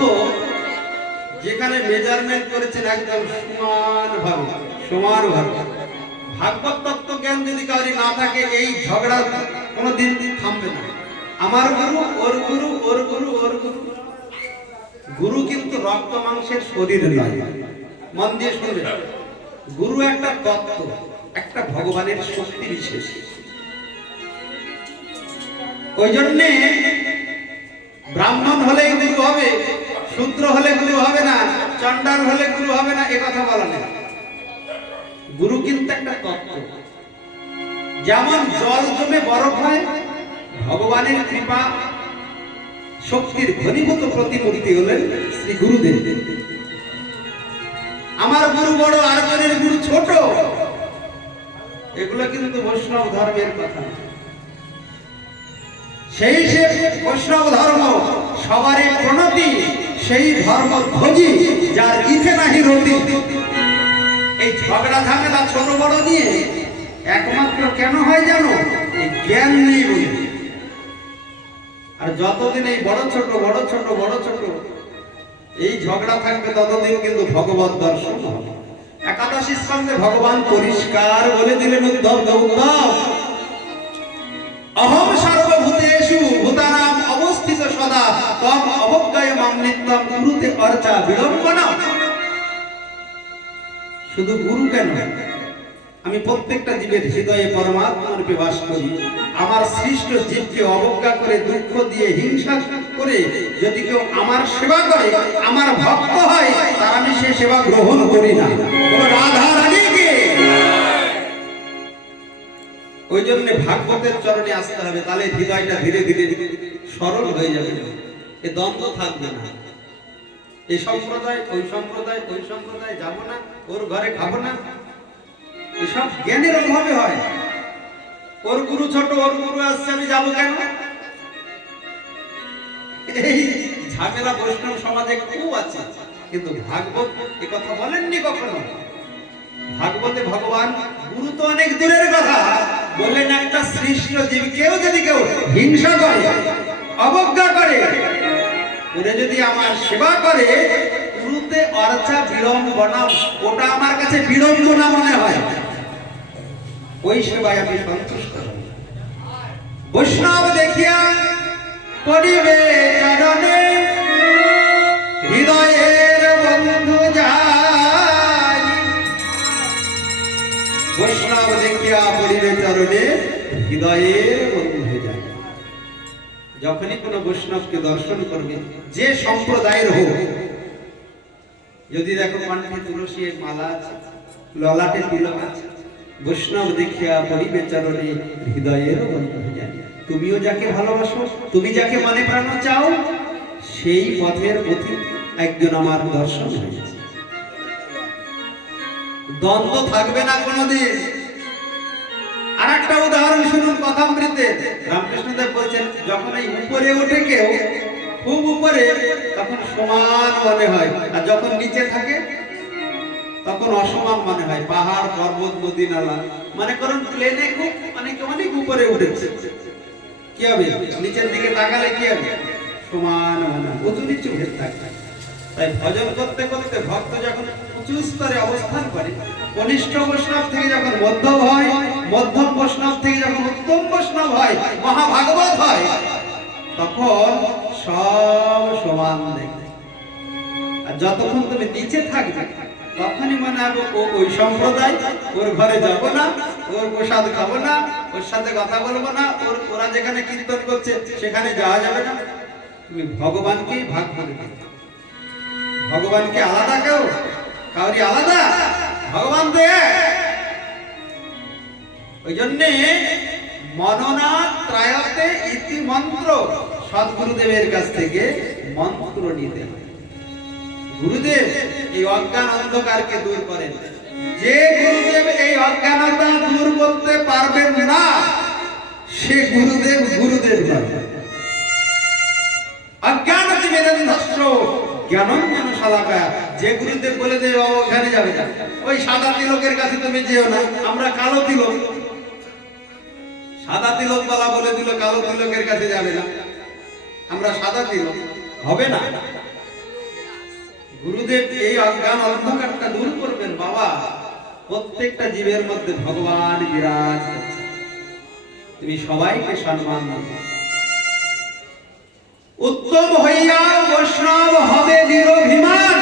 যেখানে মেজারমেন্ট করেছেন একদম সমান ভাবে। ভাগবত তত্ত্ব জ্ঞান যদি কাউরি না থাকে, এই ঝগড়া কোনোদিন থামবে না। আমার গুরু, ওর গুরু, ওর গুরু, ওর গুরু। গুরু কিন্তু রক্ত মাংসের শরীর নয়। মন দিয়ে শুনবে, গুরু একটা তত্ত্ব, একটা ভগবানের শক্তি বিশেষ। ওই জন্যে ব্রাহ্মণ হলেই গুরু হবে, শূদ্র হলে গুরু হবে না, চণ্ডাল হলে গুরু হবে না, এ কথা বলা নেই। গুরু কিন্তু একটা তত্ত্ব। যেমন জল জমে বরফ হয়, ভগবানের কৃপা শক্তির ঘনীভূত প্রতিমূর্তি হলেন শ্রী গুরুদেব। আমার গুরু বড়, আরেকজনের গুরু ছোট, এগুলো কিন্তু বৈষ্ণব ধর্মের কথা। সেই সে বৈষ্ণব ধর্ম সবারই প্রণতি, সেই ধর্ম খোঁজি যার ইথে নাহি রতি। এই ঝগড়া ঝামেলা ছোট বড় নিয়ে একমাত্র কেন হয় জানো? এই জ্ঞান নেই বলে। আর যতদিন এই বড় ছোট বড় ছোট বড় ছোট এই ঝগড়া থাকবে, ততদিন কিন্তু ভগবত দর্শন হবে। একাদশী স্কন্ধে ভগবান পরিষ্কার বলে দিলেন, উদ্ধব উদ্ধব, অহম সর্বভূতেষু ভূতানাম অবস্থিত সদা তম অবজ্ঞায় মাম নিত্যম কুরুতে অর্চা বিড়ম্বনা। শুধু গুরু কেন, আমি প্রত্যেকটা জীবের হৃদয়ে পরমাত্মা রূপে বাস করি। আমার সৃষ্ট জীবকে অবজ্ঞা করে, দুঃখ দিয়ে, হিংসা করে যদি কেউ আমার সেবা করে, আমার ভক্ত হয়, তার আমি সে সেবা গ্রহণ করি না। রাধা রানীকে। ওই জন্য ভাগবতের চরণে আসতে হবে, তাহলে হৃদয়টা ধীরে ধীরে সরল হয়ে যাবে, এ দ্বন্দ্ব থাকবে না। এই সম্প্রদায় ওই সম্প্রদায় ওই সম্প্রদায় যাব না, ওর ঘরে খাবো না, এসব জ্ঞানের অভাবে হয়। ওর গুরু ছোট, ওর গুরু আসছে, আমি যাবো কেন? এই ঝামেলা বৈষ্ণব সমাজে খুব আছে। কিন্তু ভাগবত এ কথা বলেননি কখনো। ভাগবতে ভগবান গুরু তো অনেক দূরের কথা, বললেন একটা সৃষ্ট জীব কেউ যদি কেউ হিংসা করে, অবজ্ঞা করে, ওরে যদি আমার সেবা করে, গুরুতে অর্চা বিড়ম্বনা, ওটা আমার কাছে বিড়ম্বনা মনে হয়, ওই সেবায় আমি সন্তুষ্ট হই। বৈষ্ণব দেখিয়া পড়িবে চরণে, হৃদয়ের বন্ধু যাই। বৈষ্ণব দেখিয়া পড়িবে চরণে, হৃদয়ের বন্ধু যাই। যখনই কোনো বৈষ্ণবকে দর্শন করবে, যে সম্প্রদায়ের হোক, যদি দেখো কণ্ঠে তুলসীর মালা আছে, ললাটে তিলক আছে, বৈষ্ণব দেখিয়া পড়িবে চরণে, হৃদয়ের বন্ধু যাই। তুমিও যাকে ভালোবাসো, তুমি যাকে মনে প্রাণ চাও, সেই পথের পথিক একজন আমার দর্শন হয়েছে। দ্বন্দ্ব থাকবে না কোনোদিন। আর একটা উদাহরণ শুনুন কথামৃতে। রামকৃষ্ণদেব বলছেন, যখন এই উপরে ওঠে কেউ, খুব উপরে, তখন সমান মনে হয়, আর যখন নিচে থাকে তখন অসমান মনে হয়। পাহাড়, পর্বত, নদী, নালা, মনে করুন প্লেনে খুব অনেক উপরে উঠেছে, কি হবে? নিচের দিকে তাকালে কি হবে? সমান মনে হয়, উঁচু নিচু হয়ে থাকে। তাই ভজন করতে করতে ভক্ত যখন উঁচু স্তরে অবস্থান করে, কনিষ্ঠ বৈষ্ণব থেকে যখন মধ্যম হয়, মধ্যম বৈষ্ণব থেকে যখন উত্তম বৈষ্ণব হয়, মহাভাগবত হয়, তখন সব সমান দেখে। আর যতক্ষণ তুমি নিচে থাকবে, তখনই মনে হবে ওই সম্প্রদায়, ওর ঘরে যাব না, ওর প্রসাদ খাবো না, ওর সাথে কথা বলবো না, ওরা যেখানে কীর্তন করছে সেখানে যাওয়া যাবে না। তুমি ভগবানকেই ভাগ করে দিবে। ভগবানকে আলাদা কেউ কাউরি আলাদা, ভগবান তো এক। ওই জন্যে মননাথ ত্রায়তে ইতি মন্ত্র, সদ্গুরুদেবের কাছ থেকে মন্ত্র নিতে হয়। গুরুদেব এই অজ্ঞান অন্ধকারকে দূর করেন। যে গুরুদেব এই অজ্ঞানতা দূর করতে পারবেন না, সে গুরুদেব গুরুদেব নয়। অজ্ঞান তিমিরন্ধস্য জ্ঞানঞ্জন শলাকায়া। যে গুরুদেব বলে দেবে ওখানে যাবে না, ওই সাদা তিলকের কাছে তুমি যেও না, আমরা কালো তিলক, সাদা তিলক বলা বলে দিল কালো তিলকের কাছে যাবে না, আমরা সাদা তিলক, হবে না। গুরুদেব এই অজ্ঞান অন্ধকারটা দূর করবেন। বাবা, প্রত্যেকটা জীবের মধ্যে ভগবান বিরাজ করছে, তুমি সবাইকে সম্মান দাও। উত্তম হইয়া বৈষ্ণব হবে নিরভিমান,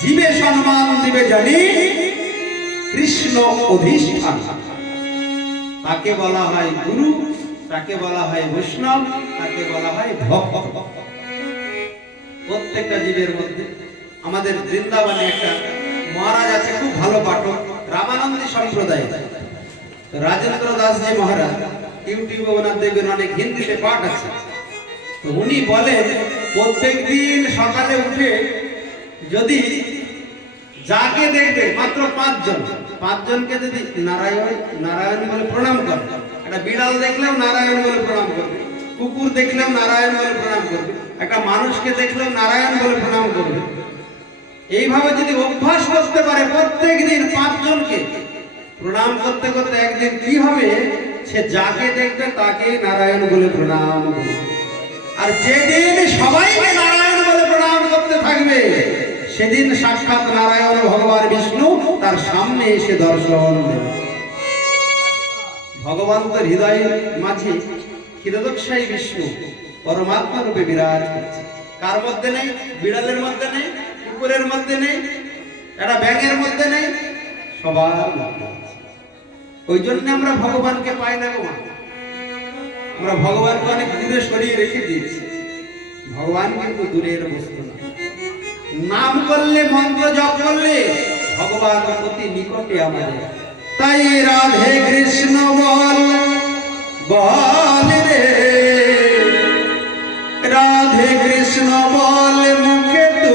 জীবে সম্মান দিবে জানি কৃষ্ণ অধিষ্ঠান। তাকে বলা হয় গুরু, তাকে বলা হয় বৈষ্ণব, তাকে বলা হয় ভক্ত। প্রত্যেকটা জীবের মধ্যে। আমাদের বৃন্দাবনে একটা মহারাজ আছে, খুব ভালো পাঠক, রামানন্দী সম্প্রদায়, রাজেন্দ্র দাসজি মহারাজ। ইউটিউবে ওনার দেখবেন অনেক হিন্দিতে পাঠ আছে। তো উনি বলেন, প্রত্যেক দিন সকালে উঠে যদি যাকে দেখবে, মাত্র পাঁচজনকে যদি নারায়ণ নারায়ণ বলে প্রণাম করে, একটা বিড়াল দেখলেও নারায়ণ বলে প্রণাম করবে, কুকুর দেখলেও নারায়ণ বলে প্রণাম করবে, একটা মানুষকে দেখলেও নারায়ণ বলে প্রণাম করবে। এইভাবে যদি অভ্যাস করতে পারে প্রত্যেক দিন 5 জনকে প্রণাম করতে করতে, একদিন কি হবে, সে যাকে দেখবে তাকে নারায়ণ বলে প্রণাম করবে। আর যেদিন সবাইকে নারায়ণ বলে প্রণাম করতে থাকবে, সেদিন সাক্ষাৎ নারায়ণ ভগবান বিষ্ণু তার সামনে এসে দর্শন দেবে। ভগবান তো হৃদয়ের মাঝে ক্ষীরোদকশায়ী বিষ্ণু পরমাত্মা রূপে বিরাজ করছে। কার মধ্যে নেই? বিড়ালের মধ্যে নেই, কুকুরের মধ্যে নেই, একটা ব্যাঙের মধ্যে নেই, সবার মধ্যে। ওই জন্য আমরা ভগবানকে পাই না গো। আমরা ভগবানকে অনেক দূরে সরিয়ে রেখে দিয়েছি। ভগবান কিন্তু দূরের বস্তু না। নাম করলে, মন্ত্র জপ করলে ভগবান অতি নিকটে আমাদের। তাই রাধে কৃষ্ণ বল বল রে, রাধে কৃষ্ণ বল মুখে তু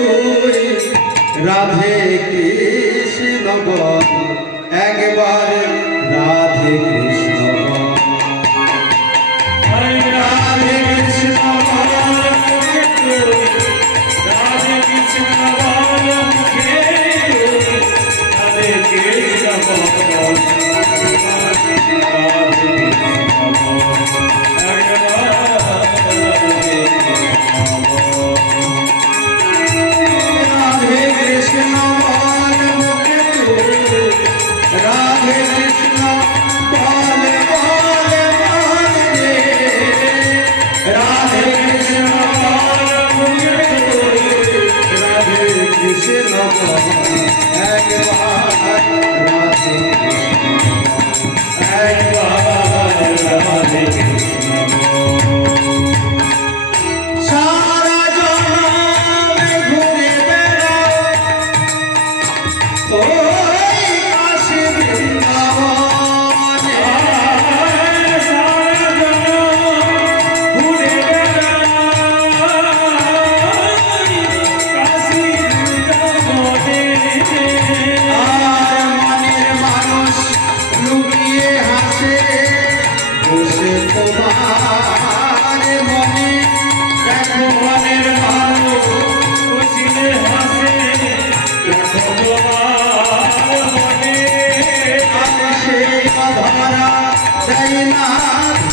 যায় না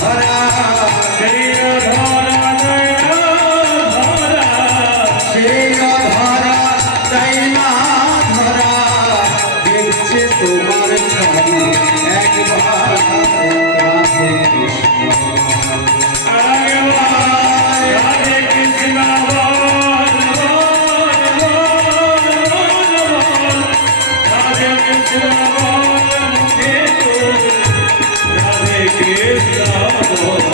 ধরা, সেই অধরা যায় না ধরা, সেই অধরা যায় না ধরা, দেখছে তোমার ছবি একবার রাধে কৃষ্ণ। রাধে কৃষ্ণ বল বল বল বল, রাধে কৃষ্ণ বল মুখে তো, রাধে কৃষ্ণ বল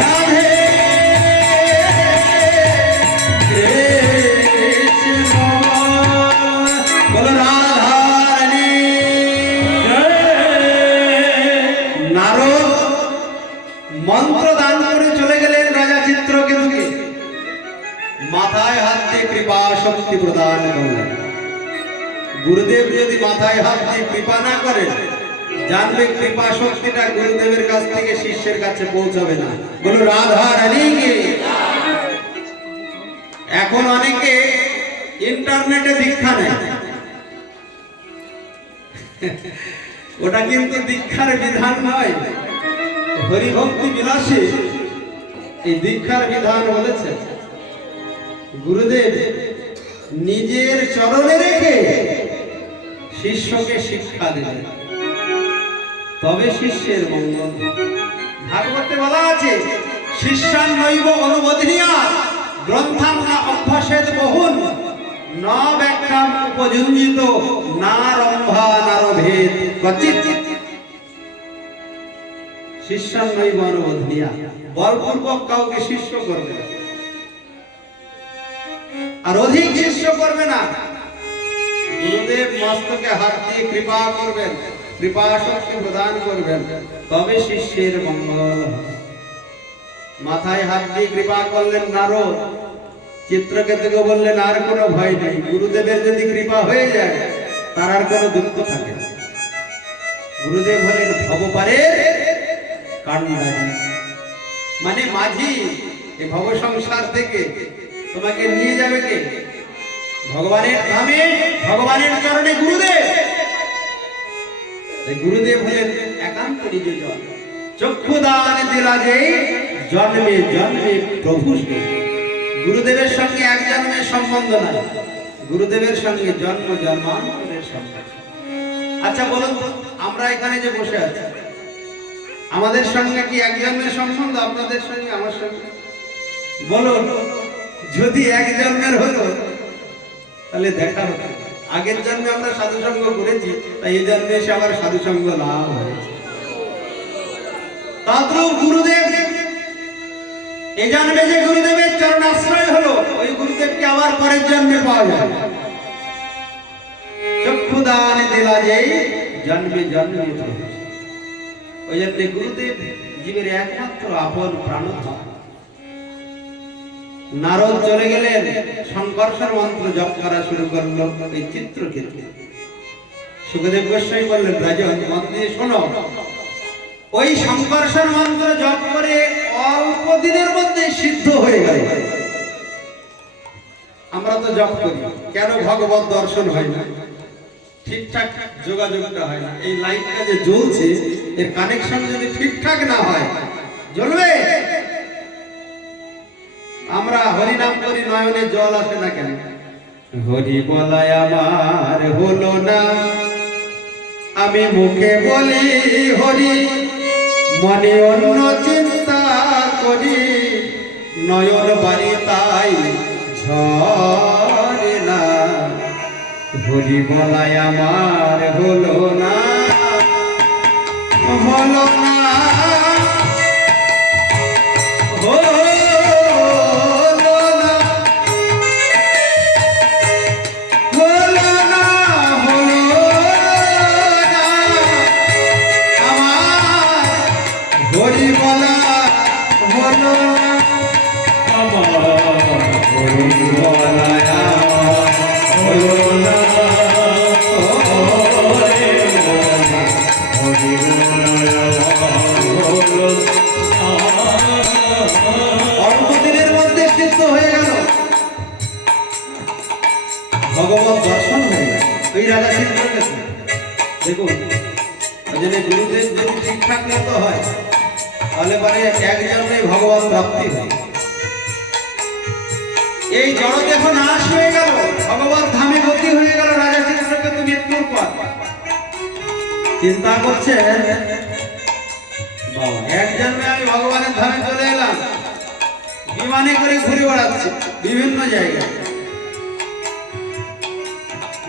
রাধে রাধে কৃষ্ণ বলো রাধারানী। নারদ মন্ত্র দান করে চলে গেলেন রাজা চিত্রকেতুকে, মাথায় হাত দিয়ে কৃপা শক্তি প্রদান করলেন। গুরুদেব যদি মাথায় হাত দিয়ে কৃপা না করেন, জানবে কৃপা শক্তিটা গুরুদেবের কাছ থেকে শিষ্যের কাছে পৌঁছাবে না। বলো রাধা রানীকে। এখন অনেকে ইন্টারনেটে দীক্ষা নেয়, ওটা কিন্তু দীক্ষার বিধান নয়। হরিভক্তি বিলাসে এই দীক্ষার বিধান বলেছে গুরুদেব নিজের চরণে রেখে শিষ্যকে শিক্ষা দিলেন, তবে শিষ্যের মঙ্গল। ভাগবতে বলা আছে শিষ্যান্নৈব অনুবোধনীয়া গ্রন্থান না অভ্যাসেত বহুন ন ব্যাখ্যাম উপযুঞ্জিত না রম্ভা নারভেদ ক্বচিৎ। শিষ্যান্নৈব অনুবোধনীয়া, বলপূর্বক কাউকে শিষ্য করবে না, আর অধিক শিষ্য করবে না। গুরুদেব মস্তকে হাত দিয়ে কৃপা করবেন, কৃপা শক্তি প্রদান করবেন, তবে শিষ্যের মঙ্গল হবে। মাথায় হাত দিয়ে কৃপা করলেন নারদ, চিত্রকেতুকে বললেন আর কোনো ভয় নেই, গুরুদেবের যদি কৃপা হয়ে যায় তার আর কোনো দুঃখ থাকে না। গুরুদেব হলেন ভবপারের কান্ডারী, মানে মাঝি। এই ভব সংসার থেকে তোমাকে নিয়ে যাবে কে? ভগবানের ধামে, ভগবানের চরণে গুরুদেব। গুরুদেব হলেন একান্ত নিজজন। চক্ষুদান দিলা যে জন্মে জন্মে প্রভু। গুরুদেবের সঙ্গে এক জন্মের সম্বন্ধ নাই, গুরুদেবের সঙ্গে জন্ম জন্মান্তরের সম্বন্ধ। আচ্ছা বলুন তো, আমরা এখানে যে বসে আছি, আমাদের সঙ্গে কি এক জন্মের সম্বন্ধ? আপনাদের সঙ্গে আমার সঙ্গে বলুন, যদি এক জন্মের হতো তাহলে দেখা হতো। আগের জন্মে আমরা সাধুসঙ্গ করেছি, তাই এই জন্মে এসে আবার সাধুসঙ্গ লাভ হয়েছে। তদ্রূপ গুরুদেব, এই জন্মে যে গুরুদেবের চরণ আশ্রয় হলো, ওই গুরুদেবকে আবার পরের জন্মে পাওয়া যায়। চক্ষুদান দিলা যে জন্মে জন্মে প্রভু। ওই জন্য গুরুদেব জীবের একমাত্র আপন প্রাণধন। নারদ চলে গেলেন, সংকর্ষণ মন্ত্র জপ করা শুরু করলো এই চিত্রকেতু। সুখদেব গোস্বামী বললেন রাজন মন দিয়ে শোনো, ওই সংকর্ষণ মন্ত্র জপ করে অল্প দিনের মধ্যে সিদ্ধ হয়ে গেল। আমরা তো জপ করি, কেন ভগবত দর্শন হয় না? ঠিকঠাক যোগাযোগটা হয় না। এই লাইটটা যে জ্বলছে, এর কানেকশন যদি ঠিকঠাক না হয়, জ্বলবে? আমরা হরি নাম করি, নয়নে জল আসে না কেন? হরি বলায় আমার হলো না, আমি মুখে বলি হরি, মনে অন্য চিন্তা করি, নয়ন বাড়ি তাই ঝরে না। হরি বলায় আমার হলো না, হলো না, হরি বলা হলো না, আমার হরি বলা হলো না। ওই জন্য গুরুদেব যদি ঠিকঠাক মতো হয় তাহলে পরে এক জন্মে ভগবান প্রাপ্তি হয়। এই জড়দেহ নাশ হয়ে গেল, ভগবত ধামে গতি হয়ে গেল রাজা চিত্রকেতু মৃত্যুর পর। চিন্তা করছেন বাবা, এক জন্মে আমি ভগবানের ধামে চলে এলাম, বিমানে করে ঘুরে বেড়াচ্ছি বিভিন্ন জায়গায়।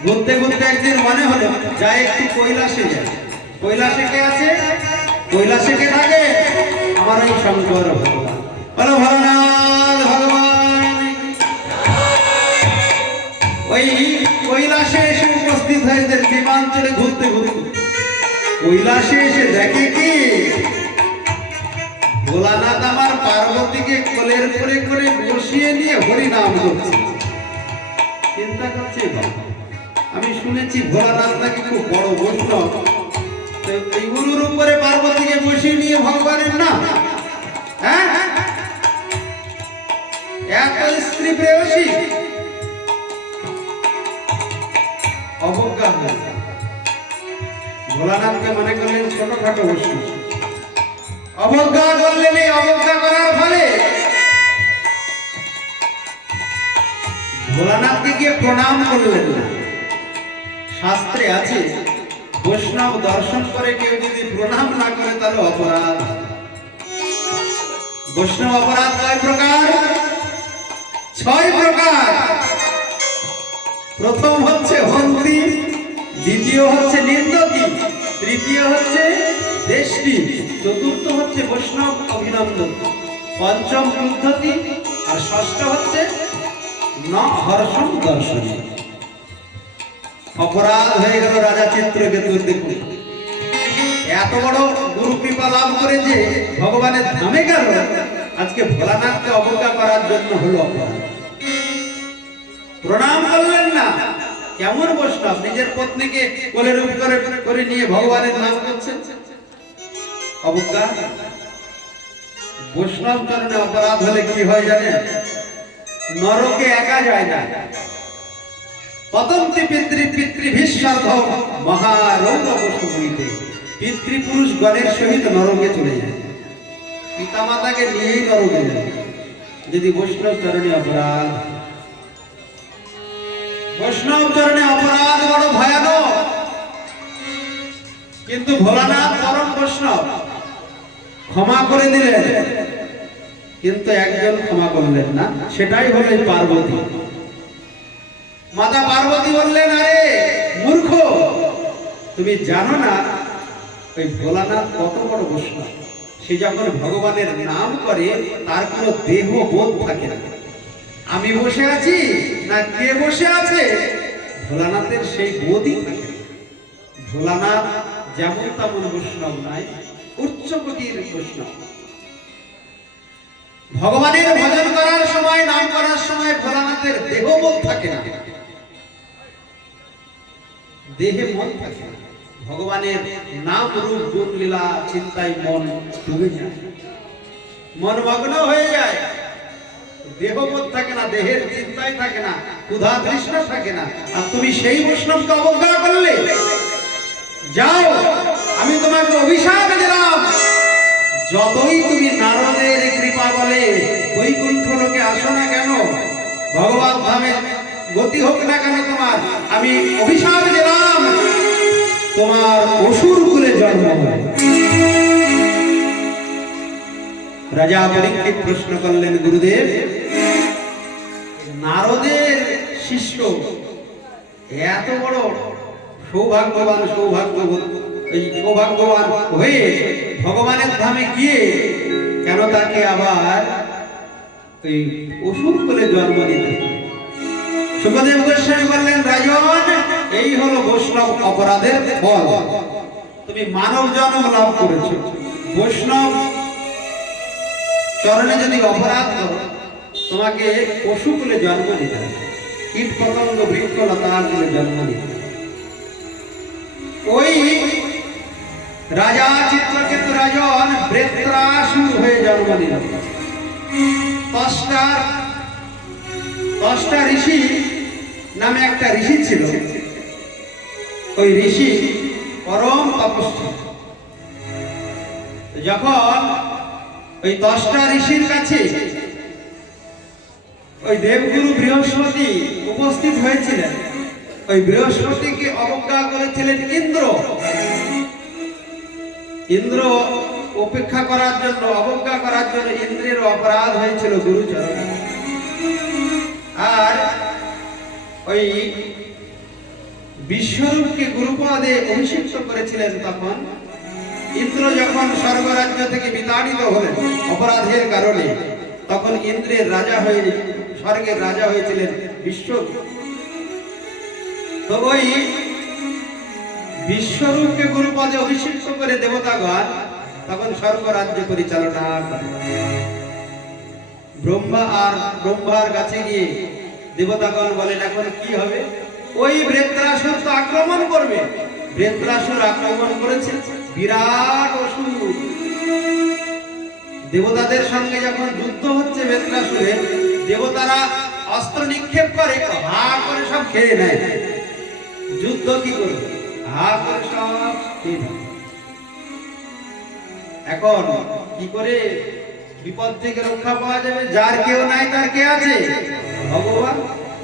ঘুরতে ঘুরতে একদিন মনে হলো যাই একটু কৈলাসে যাই। কৈলাসে কে আছে? কৈলাসে কে থাকে? আমার এই শঙ্কর ভগবান। বলো ভোলানাথ ভগবান। ওই কৈলাসে এসে উপস্থিত হয়েছে বিমান চড়ে ঘুরতে ঘুরতে। কৈলাসে এসে দেখে কি ভোলানাথ আমার পার্বতীকে কোলের করে করে বসিয়ে নিয়ে হরি নাম করছে। চিন্তা করছে বাবা, আমি শুনেছি ভোলানাথ নাকি খুব বড় বৈষ্ণব, এই গুরুর উপরে পার্বতীকে বসিয়ে নিয়ে ভগবানের নাম, হ্যাঁ এত স্ত্রী প্রেয়সী। অবজ্ঞা হয়ে ভোলানাথকে মনে করলেন ছোটখাটো বৈষ্ণব, অবজ্ঞা করলেন। এই অবজ্ঞা করার ফলে ভোলানাথকে গিয়ে প্রণাম করলেন না। শাস্ত্রে আছে বৈষ্ণব দর্শন করে কেউ যদি প্রণাম না করে তাহলে অপরাধ। বৈষ্ণব অপরাধ কয় প্রকার? 6 প্রকার। প্রথম হচ্ছে হন্তি, দ্বিতীয় হচ্ছে নিন্দতি, তৃতীয় হচ্ছে দেশটি, চতুর্থ হচ্ছে বৈষ্ণব অভিনন্দন, পঞ্চম ক্রুদ্ধতি, আর ষষ্ঠ হচ্ছে ন হর্ষণ দর্শন। অপরাধ হয়ে গেল রাজা চিত্রকেতুর। দেখুন এত বড় গুরু কৃপা লাভ করে যে ভগবানের ধামে গেল, আজকে ভোলানাথকে অবজ্ঞা করার জন্য হলো অপরাধ। প্রণাম করলেন না। কেমন বৈষ্ণব, নিজের পত্নীকে কোলের উপরে করে নিয়ে ভগবানের নাম করছেন। অবজ্ঞা। বৈষ্ণব চরণে অপরাধ হলে কি হয় জানেন? নরকে একা যায় না। পতন্তি পিতৃভিঃসার্ধ মহারৌরব সমুদ্রে, পিতৃপুরুষ গণের সহিত নরকে চলে যায়। পিতামাতাকে নিয়েই নরকে যায় যদি বৈষ্ণব চরণে অপরাধ। বৈষ্ণব চরণে অপরাধ বড় ভয়ানক। কিন্তু ভোলানাথ পরম বৈষ্ণব, ক্ষমা করে দিলেন, কিন্তু একজন ক্ষমা করলেন না, সেটাই হলো পার্বতী। মাতা পার্বতী বললেন, আরে মূর্খ, তুমি জানো না ওই ভোলানাথ কত বড় বৈষ্ণব। সে যখন ভগবানের নাম করে তার কোনো দেহ বোধ থাকে না। আমি বসে আছি না কে বসে আছে, ভোলানাথের সেই বোধই থাকে না। ভোলানাথ যেমন তেমন বৈষ্ণব নয়, উচ্চ কোটির বৈষ্ণব। ভগবানের ভজন করার সময়, নাম করার সময় ভোলানাথের দেহবোধ থাকে না, দেহে মন থাকে না। ভগবানের নাম রূপ গুণ লীলা চিন্তায় মন ডুবে যায়, মন মগ্ন হয়ে যায়। দেহবোধ থাকে না, দেহের চিন্তায় থাকে না, ক্ষুধা তৃষ্ণা থাকে না। আর তুমি সেই বৈষ্ণবকে অবজ্ঞা করলে। যাও, আমি তোমাকে অভিশাপ দিলাম, যতই তুমি নারদের কৃপা বলে বৈকুণ্ঠ লোকে আসো না কেন, ভগবান ধামে গতি হোক না কেন তোমার, আমি অভিশাপ দিলাম তোমার অসুর কুলে জন্ম হয়। রাজা পরীক্ষিত প্রশ্ন করলেন, গুরুদেব, নারদের শিষ্য এত বড় সৌভাগ্যবান হয়ে ভগবানের ধামে গিয়ে কেন তাকে আবার ওই অসুর কুলে জন্ম নিতে? সুখদেব গোস্বামী বললেন, রাজন, এই হলো বৈষ্ণব অপরাধের ফল। তুমি মানব জন্ম লাভ করেছো, বৈষ্ণব চরণে যদি অপরাধ করো তোমাকে পশু কুলে জন্ম নিতে হবে, কীট পতঙ্গ বৃক্ষ লতার কুলে জন্ম নিতে হবে। ওই রাজা চিত্রকেতু রাজন বৃত্রাসুর হয়ে জন্ম নিল। 10টা ঋষি নামে একটা ঋষি ছিল। ওই ঋষি পরম তপস্বী। যখন ওই 10টা ঋষির কাছে ওই দেবগুরু বৃহস্পতি উপস্থিত হয়েছিলেন, ওই বৃহস্পতিকে অবজ্ঞা করেছিলেন ইন্দ্র। ইন্দ্র উপেক্ষা করার জন্য, অবজ্ঞা করার জন্য ইন্দ্রের অপরাধ হয়েছিল গুরুচরণে। আর ওই বিশ্বরূপকে গুরুপদে অভিষিক্ত করেছিলেন। তখন ইন্দ্র যখন স্বর্গরাজ্য থেকে বিতাড়িত হলেন অপরাধের কারণে, তখন ইন্দ্রের রাজা হয়ে, স্বর্গের রাজা হয়েছিলেন বিশ্বরূপ। তো ওই বিশ্বরূপকে গুরুপদে অভিষিক্ত করে দেবতাগণ তখন স্বর্গরাজ্য পরিচালনা করে। ব্রহ্মার কাছে গিয়ে দেবতাগণ বলেন, এখন কি হবে? ওই বৃত্রাসুর তো আক্রমণ করবে। বৃত্রাসুর আক্রমণ করেছে, বিরাট অসুর। দেবতাদের সঙ্গে যখন যুদ্ধ হচ্ছে বৃত্রাসুরের, দেবতারা অস্ত্র নিক্ষেপ করে, হা করে সব খেয়ে নেয়। যুদ্ধ কি করবে? হা করে সব খেয়ে নেয়। এখন কি করে বিপদ থেকে রক্ষা পাওয়া যাবে? যার কেউ নাই তার কে আছে? ভগবান।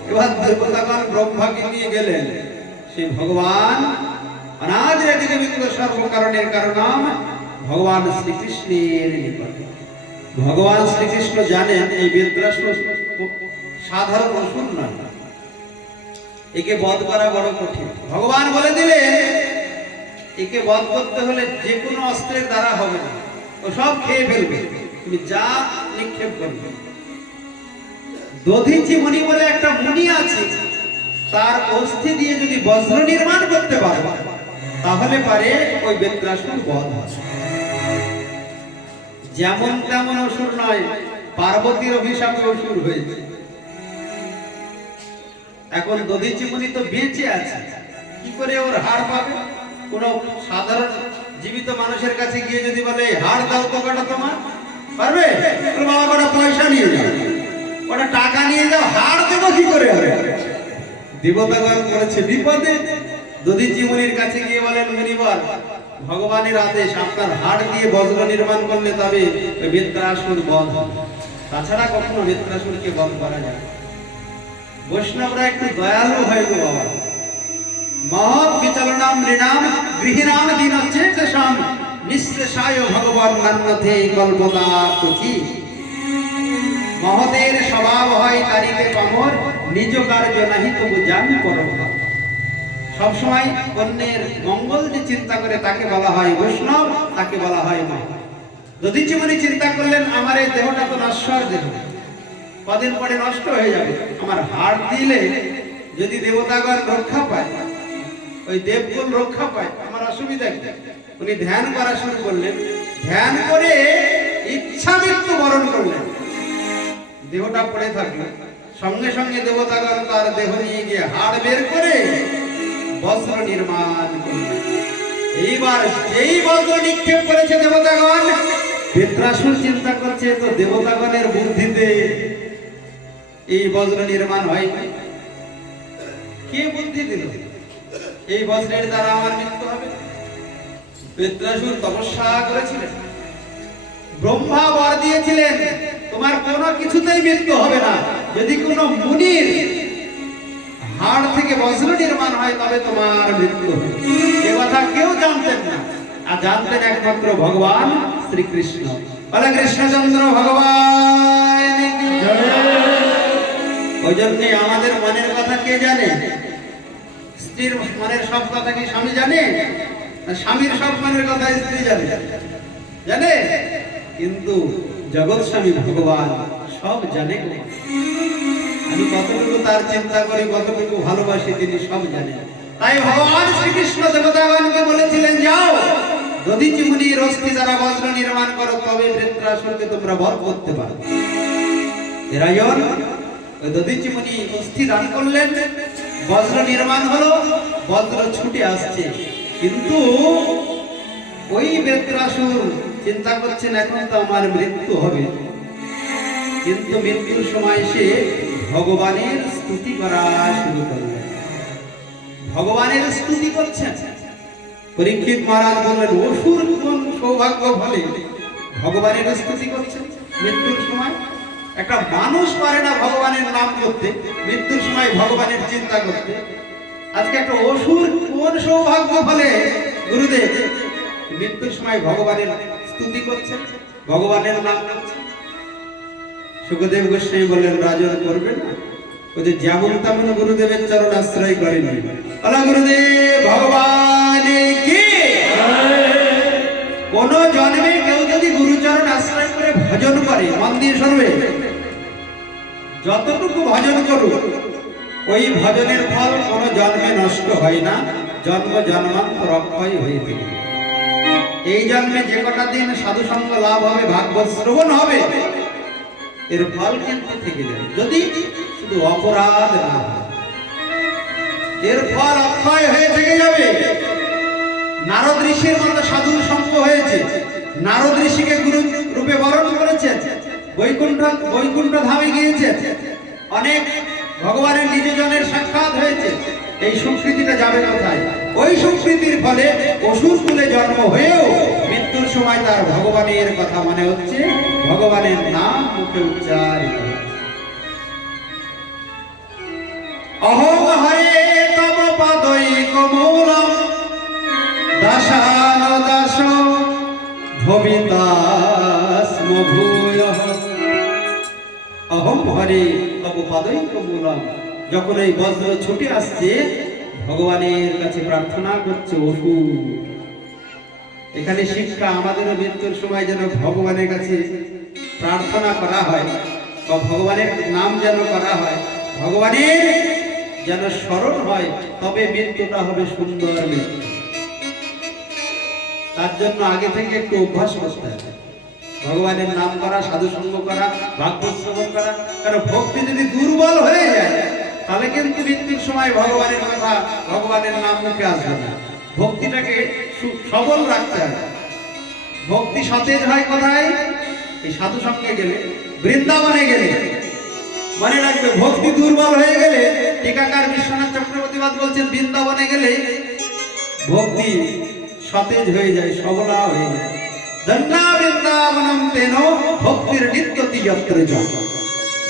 এবার দেবতাগণ ব্রহ্মাকে নিয়ে গেলেন। সেই ভগবান অনাদির থেকে বিগত সর্বকারণের কারণ ভগবান শ্রীকৃষ্ণের নিকটে। ভগবান শ্রীকৃষ্ণ জানেন এই বৃত্রাসুর সাধারণ অসুর নয়, একে বধ করা বড় কঠিন। ভগবান বলে দিলেন, একে বধ করতে হলে যে কোনো অস্ত্রের দ্বারা হবে না, ও সব খেয়ে ফেলবে, তুমি যা নিক্ষেপ করবে। দধিচি মুনি বলে একটা মুনি আছে, তার অস্থি দিয়ে যদি বজ্র নির্মাণ করতে পারে তাহলে পারে ওই বৃত্রাসুর বধ। যেমন তেমন অসুর নয়, পার্বতীর অভিশাপে অসুর হয়েছে। এখন দধিচি মুনি তো বেঁচে আছে, কি করে ওর হাড় পাবে? কোন সাধারণ জীবিত মানুষের কাছে গিয়ে যদি বলে হাড় দাও তো কটা তোমার, পারবে? বাবা কটা পয়সা নিয়ে যাও, কটা টাকা নিয়ে যাও, হাড় দেবো কি করে হবে? দেবতাগণ করেছে বিপদে। দধিচি মুনির কাছে গিয়ে বলেন, মুনিবর, ভগবানের আদেশ, আপনার হাড় দিয়ে বজ্র নির্মাণ করলে তবে ওই বৃত্রাসুর বধ, তাছাড়া কখনো বৃত্রাসুরকে বধ করা যায়। বৈষ্ণবরা একটু দয়ালু হয়ে গো বাবা। মহৎ বিচলনাম নৃণাম গৃহীণাম দীনচেতসাম নিঃশেষায় ভগবান নান্যথে কল্পনা কুচি। মহতের স্বভাব হয় তারিতে পামর, নিজ কার্য নাহি তবু জানি পরভাব। সবসময় অন্যের মঙ্গল যে চিন্তা করে তাকে বলা হয় বৈষ্ণব, তাকে বলা হয় মা। দধিচি মুনি চিন্তা করলেন, আমার এই দেহটা তো নশ্বর দেহ, কদিন পরে নষ্ট হয়ে যাবে, আমার হাড় দিলে যদি দেবতাগণ রক্ষা পায়, ওই দেবকুল রক্ষা পায়, আমার অসুবিধা কি? উনি ধ্যান করা শুরু করলেন। ধ্যান করে ইচ্ছা মৃত্যু বরণ করলেন। দেহটা পড়ে থাকলো, সঙ্গে সঙ্গে দেবতাগণ তার দেহ নিয়ে গিয়ে হাড় বের করে বজ্র নির্মাণ করলেন। এইবার যেই বজ্র নিক্ষেপ করেছে দেবতাগণ, বৃত্রাসুর চিন্তা করছে তো দেবতাগণের বুদ্ধিতে এই বজ্র নির্মাণ হয়, কে বুদ্ধি দিল এই বজ্রের দ্বারা আমার মৃত্যু হবে? বৃত্রাসুর তপস্যা করেছিলেন, ব্রহ্মা বর দিয়েছিলেন তোমার কোনো কিছুতেই মৃত্যু হবে না, যদি কোনো মুনির হাড় থেকে বজ্র নির্মাণ হয় তবে তোমার মৃত্যু হবে। এ কথা কেউ জানতেন না, আর জানতেন একমাত্র ভগবান শ্রীকৃষ্ণ। বলে কৃষ্ণচন্দ্র ভগবান। ওই জন্য আমাদের মনের কথা কে জানে? স্ত্রীর মনের সব কথা কি স্বামী জানে? স্বামীর সব মনের কথা স্ত্রী জানে? জানে? কিন্তু জগৎ স্বামী ভগবান সব জানে। আমি কতটুকু তার চিন্তা করি, কতটুকু ভালোবাসি, তিনি সব জানেন। তাই ভগবান শ্রীকৃষ্ণ দেবতাগণকে বলেছিলেন, যাও দধিচি মুনির অস্থি দ্বারা বজ্র নির্মাণ করো, তবে বৃত্রাসুরকে তোমরা বধ করতে পারো। এরাজন ওই দধিচি মুনি অস্থি দান করলেন, বজ্র নির্মাণ হলো, বজ্র ছুটে আসছে। কিন্তু ওই বৃত্রাসুর চিন্তা করছেন, এখন তো আমার মৃত্যু হবে। কিন্তু মৃত্যুর সময় সে ভগবানের স্তুতি করা শুরু করলেন। ভগবানের স্তুতি করছেন, পরীক্ষিত মহারাজ বললেন, অসুর কোন সৌভাগ্য ফলে ভগবানের স্তুতি করছে মৃত্যুর সময়? একটা মানুষ পারে না ভগবানের নাম করতে, মৃত্যুর সময় ভগবানের চিন্তা করতে। আজকে একটা অসুর কোন সৌভাগ্য ফলে গুরুদেব মৃত্যুর সময় ভগবানের স্তুতি করছে, ভগবানের নাম করছে? সুখদেব গোস্বামী বললেন, রাজন করবে না? ওই যে যেমন তেমন গুরুদেবের চরণ আশ্রয় করেনি। আল্লাহ গুরুদেব ভগবান কি! কোন জন্মে কেউ যদি গুরুচরণ আশ্রয় করে ভজন করে, মন দিয়ে শুনবে, যতটুকু ভজন করুক ওই ভজনের ফল কোন জন্মে নষ্ট হয় না, জন্ম জন্মান্তর অক্ষয় হয়ে থাকে। এই জন্মে যে কটা দিন সাধু সঙ্গ লাভ হবে, ভাগবত শ্রবণ হবে, এর ফল কিন্তু থেকে যাবে, যদি শুধু অপরাধ না হয়, এর ফল অক্ষয় হয়ে থেকে যাবে। নারদ ঋষির মতো সাধুর সঙ্গ হয়েছে, নারদ ঋষিকে গুরু রূপে বরণ করেছেন, বৈকুণ্ঠ ধামে গিয়েছেন, অনেক ভগবানের নিজজনের সাক্ষাৎ হয়েছে। এই সংস্কৃতিটা যাবে কোথায়? ওই সংস্কৃতির ফলে অসুর কুলে জন্ম হয়েও মৃত্যুর সময় তার ভগবানের কথা মনে হচ্ছে, ভগবানের নাম মুখে উচ্চারিত হচ্ছে। অহং হরে তব পাদৈক মূলম দাসান দাস ভবিতাস্ম ভূয়ঃ। অহং হরে তব পাদৈক মূলম, যখন এই বজ্র ছুটে আসছে ভগবানের কাছে প্রার্থনা করছে অসুর। এখানে শিক্ষা, আমাদেরও মৃত্যুর সময় যেন ভগবানের কাছে প্রার্থনা করা হয়, বা ভগবানের নাম যেন করা হয়, ভগবানের যেন স্মরণ হয়, তবে মৃত্যুটা হবে সুন্দর মৃত্যু। তার জন্য আগে থেকে একটু অভ্যাস করতে হবে, ভগবানের নাম করা, সাধু সঙ্গ করা, ভাগবত শ্রবণ করা। কারণ ভক্তি যদি দুর্বল হয়ে যায় তাহলে কিন্তু মৃত্যুর সময় ভগবানের কথা, ভগবানের নাম মুখে আসবে না। ভক্তিটাকে সবল রাখতে হবে। ভক্তি সতেজ হয় কোথায়? এই সাধু সঙ্গে গেলে, বৃন্দাবনে গেলে। মনে রাখবে, ভক্তি দুর্বল হয়ে গেলে, টিকাকার বিশ্বনাথ চক্রবর্তীবাদ বলছেন, বৃন্দাবনে গেলে ভক্তি সতেজ হয়ে যায়, সবলা হয়ে যায়। ধন্যা বৃন্দাবনম তেন ভক্তির নিত্যতি যত্র জন।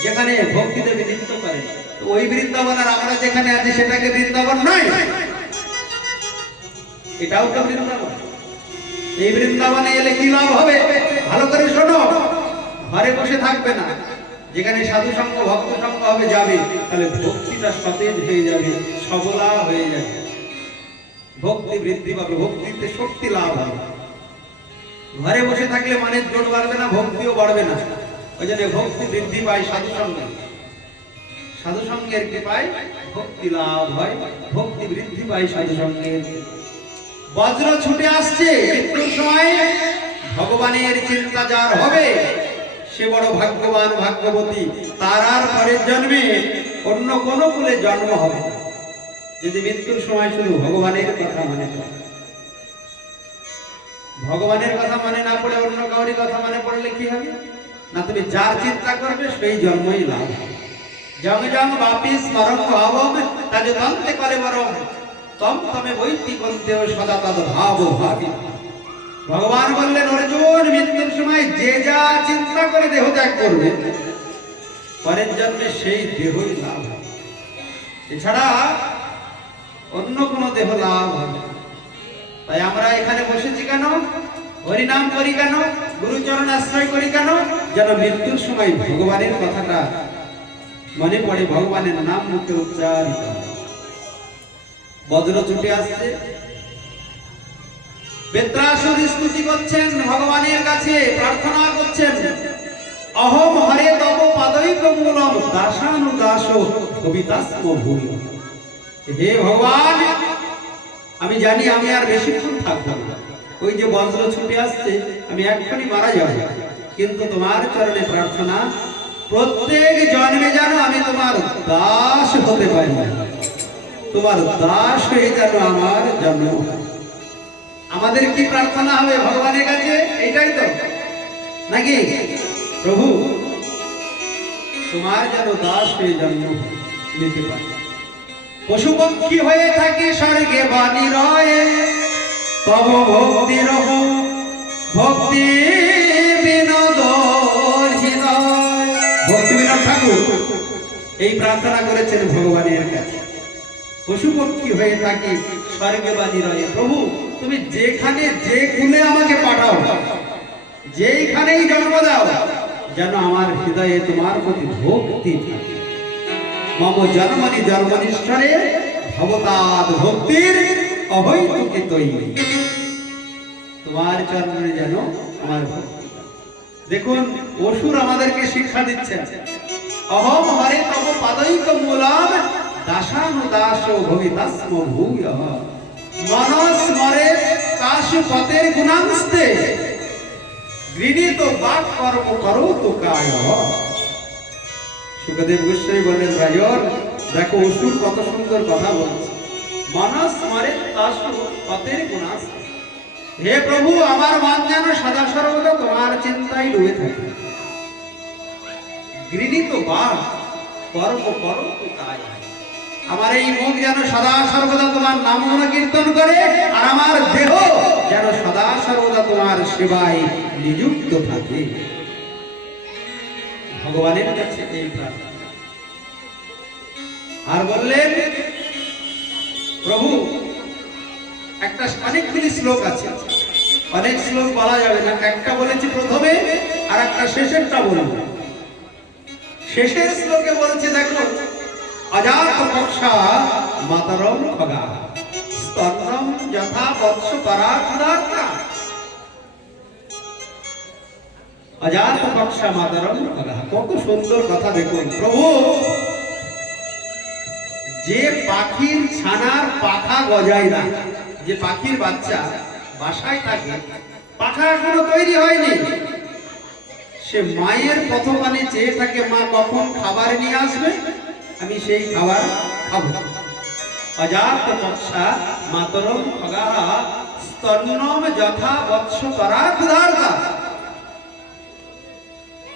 যেখানে ভক্তি দেবী নৃত্য করে, তো ওই বৃন্দাবন আর আমরা যেখানে আছি সেটাকে বৃন্দাবন নয়, এটাও তো বৃন্দাবন। এই বৃন্দাবনে এলে কি লাভ হবে? ভালো করে শোনো, ঘরে বসে থাকবে না, যেখানে সাধু সঙ্গ ভক্ত সঙ্গ হবে যাবে, তাহলে ভক্তিটা সতেজ হয়ে যাবে, সবলা হয়ে যাবে, ভক্তি বৃদ্ধি পাবে, ভক্তিতে শক্তি লাভ হবে। ঘরে বসে থাকলে মনের জোর বাড়বে না, ভক্তিও বাড়বে না। ওই জন্য ভক্তি বৃদ্ধি পায় সাধু সঙ্গে, সাধু সঙ্গের কৃপায় ভক্তি লাভ হয়, ভক্তি বৃদ্ধি পায় সাধু সঙ্গের। বজ্র ছুটে আসছে মৃত্যুর সময়, ভগবানের চিন্তা যার হবে সে বড় ভাগ্যবান, ভাগ্যবতী। তার আর পরের জন্মে অন্য কোন কুলে জন্ম হবে না, যদি মৃত্যুর সময় শুধু ভগবানের কথা মনে পড়ে। ভগবানের কথা মনে না পড়ে অন্য কাউরি কথা মনে পড়লে কি হবে? না, তুমি যার চিন্তা করবে সেই জন্মই লাভ। জং জং বাপি স্মরণ ভাবম তাজে তন্তে করে বরম তম তমে বৈতি কন্তেও সদা তদ ভাব ভাবি। ভগবান বললেন, অর্জুন, মৃত্যুর সময় যে যা চিন্তা করে দেহ ত্যাগ করবে, পরের জন্মে সেই দেহই লাভ হবে, এছাড়া অন্য কোনো দেহ লাভ হবে। তাই আমরা এখানে বসেছি কেন? হরিনাম করি কেন? গুরুচরণ আশ্রয় করি কেন? যেন মৃত্যুর সময় ভগবানের কথাটা মনে পড়ে, ভগবানের নাম মুখে উচ্চারিত হয়। বজ্র ছুটে আসছে, বেত্রাসুর স্তুতি করছেন, ভগবানের কাছে প্রার্থনা করছেন, অহম হরে তব পাদৈক মূলম দাসানু দাস ভবিতাস্ম ভূয়। হে ভগবান, আমি জানি আমি আর বেশিক্ষণ থাকবো না, ওই যে বজ্র ছুটে আসছে, আমি এক্ষুনি মারা যাব, কিন্তু তোমার চরণে প্রার্থনা, প্রত্যেক জন্মে যেন আমি তোমার দাস হতে পারি, তোমার দাস হয়ে যেন আমার জন্ম। আমাদের কি প্রার্থনা হবে ভগবানের কাছে? এইটাই তো নাকি? প্রভু, তোমার যেন দাস হয়ে জন্ম নিতে পারি, পশু পক্ষী হয়ে থাকি স্বর্গে বাণী রয়ে, তব ভক্তি রহ ভক্তি বিনোদ হৃদয়। ভক্তি বিনোদ ঠাকুর এই প্রার্থনা করেছেন ভগবানের কাছে, পশুপক্ষী হয়ে থাকি স্বর্গে বা নিরয়ে। প্রভু তুমি যেখানে যে কুলে আমাকে পাঠাও, যেইখানেই জন্ম দাও, যেন আমার হৃদয়ে তোমার প্রতি ভক্তি থাকে। মম জন্মনি জন্মনিষ্ঠরে ভবতাদ ভক্তির অহৈতুকিতই। তোমার চরণে যেন আমার ভক্তি। দেখুন অসুর আমাদেরকে শিক্ষা দিচ্ছেন, অহম হরে তব পাদৈক মূলাম দাসানুদাস ভবিতাস্ম ভূয়ঃ মনস্মরে কাশু পতের গুণাংস্তে গৃহীত বাক কর্ম করো তো কায়। সুখদেব গোস্বামী বলেন, রাজন দেখো অসুর কত সুন্দর কথা বলছে, মনস্মরে কাশু পতের গুণাংস্তে। হে প্রভু আমার মন যেন সদা সর্বদা তোমার চিন্তায় ডুবে থাকে। গৃহীত বাক কর্ম করো তো কায়। আমার এই মুখ যেন সদা সর্বদা তোমার নাম কীর্তন করে, আর আমার দেহ যেন সদা সর্বদা তোমার সেবায় নিযুক্ত থাকে। ভগবানের কাছে এই প্রার্থনা। আর বললেন প্রভু একটা অনেকগুলি শ্লোক আছে, অনেক শ্লোক বলা যাবে না, একটা বলেছি প্রথমে আর একটা শেষেরটা বলবো। শেষের শ্লোকে বলছে দেখো, অজাত পক্ষা মাতরম খগা স্তন্নম যথা বৎস পরাক্ষুধার্তা। অজাত পক্ষা মাতরম খগা, কত সুন্দর কথা দেখুন। প্রভু যে পাখির ছানার পাখা গজায় না, যে পাখির বাচ্চা বাসায় থাকে, পাখা এখনো তৈরি হয়নি, সে মায়ের প্রথমে চেয়ে থাকে মা কখন খাবার নিয়ে আসবে, আমি সেই খাবার খাবো। অজাত পক্ষা মাতরম খগাঃ স্তন্নম যথা বৎস পরাক্ষুধার্তা।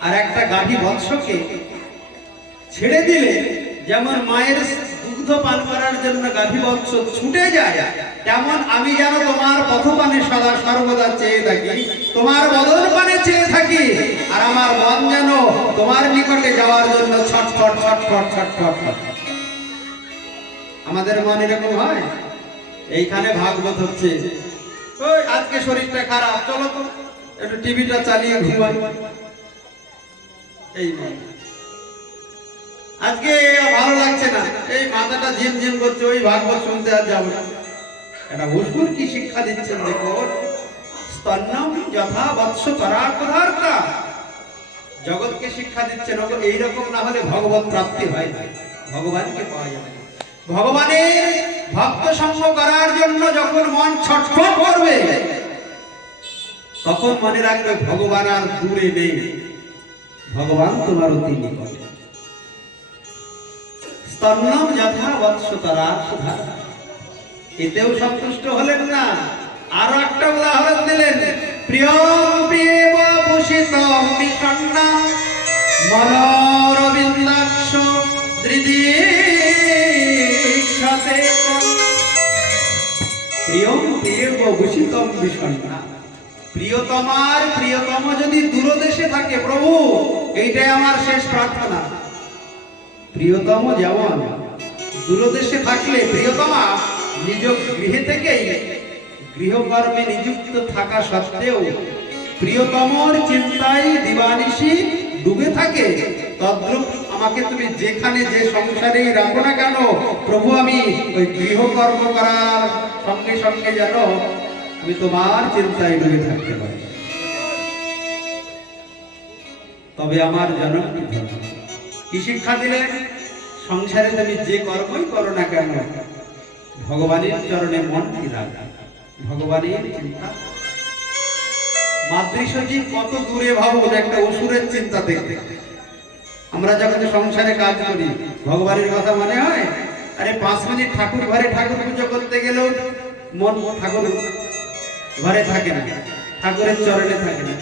আর একটা গাভী বৎসকে ছেড়ে দিলে যেমন মায়ের দুগ্ধ পান করার জন্য গাভী বৎস ছুটে যায়, তেমন আমি যেন তোমার পথপানে সদা সর্বদা চেয়ে থাকি, তোমার বদন পানে চেয়ে থাকি, আর আমার মন যেন তোমার নিকটে যাওয়ার জন্য ছটফট ছটফট ছটফট। আমাদের মন এরকম হয়। এইখানে ভাগবত হচ্ছে, ওই আজকে শরীরটা খারাপ, চলো তো একটু টিভিটা চালিয়ে ঘুমাই, এই মন। আজকে ভালো লাগছে না, এই মাথাটা ঝিমঝিম করছে, ওই ভাগবত শুনতে আর যাবো না। এটা অসুর কি শিক্ষা দিচ্ছেন দেখো, স্তন্নম যথা বৎস পরাক্ষুধার্তা। জগৎকে শিক্ষা দিচ্ছেন এইরকম না হলে ভগবত প্রাপ্তি হয় না, ভগবানকে পাওয়া যাবে না। ভগবানের ভক্ত সঙ্গ করার জন্য যখন মন ছটফট করবে, তখন মনে রাখবে ভগবান আর দূরে নেই, ভগবান তোমার অতি নিকটে। স্তন্নম যথা বৎস পরাক্ষুধার্তা, এতেও সন্তুষ্ট হলেন না, আরো একটা উদাহরণ দিলেন, প্রিয়ম প্রিয়েব ভূষিতম বিষণ্ণম মনোরবিন্দাক্ষ দৃদিক্ষতে। প্রিয়ম প্রিয়েব ভূষিতম বিষণ্ণম, প্রিয়তমার প্রিয়তম যদি দূরদেশে থাকে, প্রভু এইটাই আমার শেষ প্রার্থনা। প্রিয়তম যেমন দূরদেশে থাকলে, প্রিয়তমা নিজ গৃহে থেকেই গৃহকর্মে নিযুক্ত থাকা সত্ত্বেও প্রিয়তমর চিন্তায় দিবানিশি ডুবে থাকে, তদ্রূপ আমাকে তুমি যেখানে যে সংসারেই রাখো না কেন প্রভু, আমি ওই গৃহকর্ম করার সঙ্গে সঙ্গে যেন আমি তোমার চিন্তায় ডুবে থাকতে পারি। তবে আমার জনক কি শিক্ষা দিলেন, সংসারে তুমি যে কর্মই করো না কেন ভগবানের চরণে মনটি রাখা, ভগবানের চিন্তা। মাতৃসজীব কত দূরে ভাবুন একটা অসুরের চিন্তা দেখতে। আমরা যখন সংসারে কাজ করি ভগবানের কথা মনে হয়, আরে 5 মিনিট ঠাকুর ঘরে ঠাকুর পুজো করতে গেলেও মন ঠাকুর ঘরে থাকে না, ঠাকুরের চরণে থাকে না,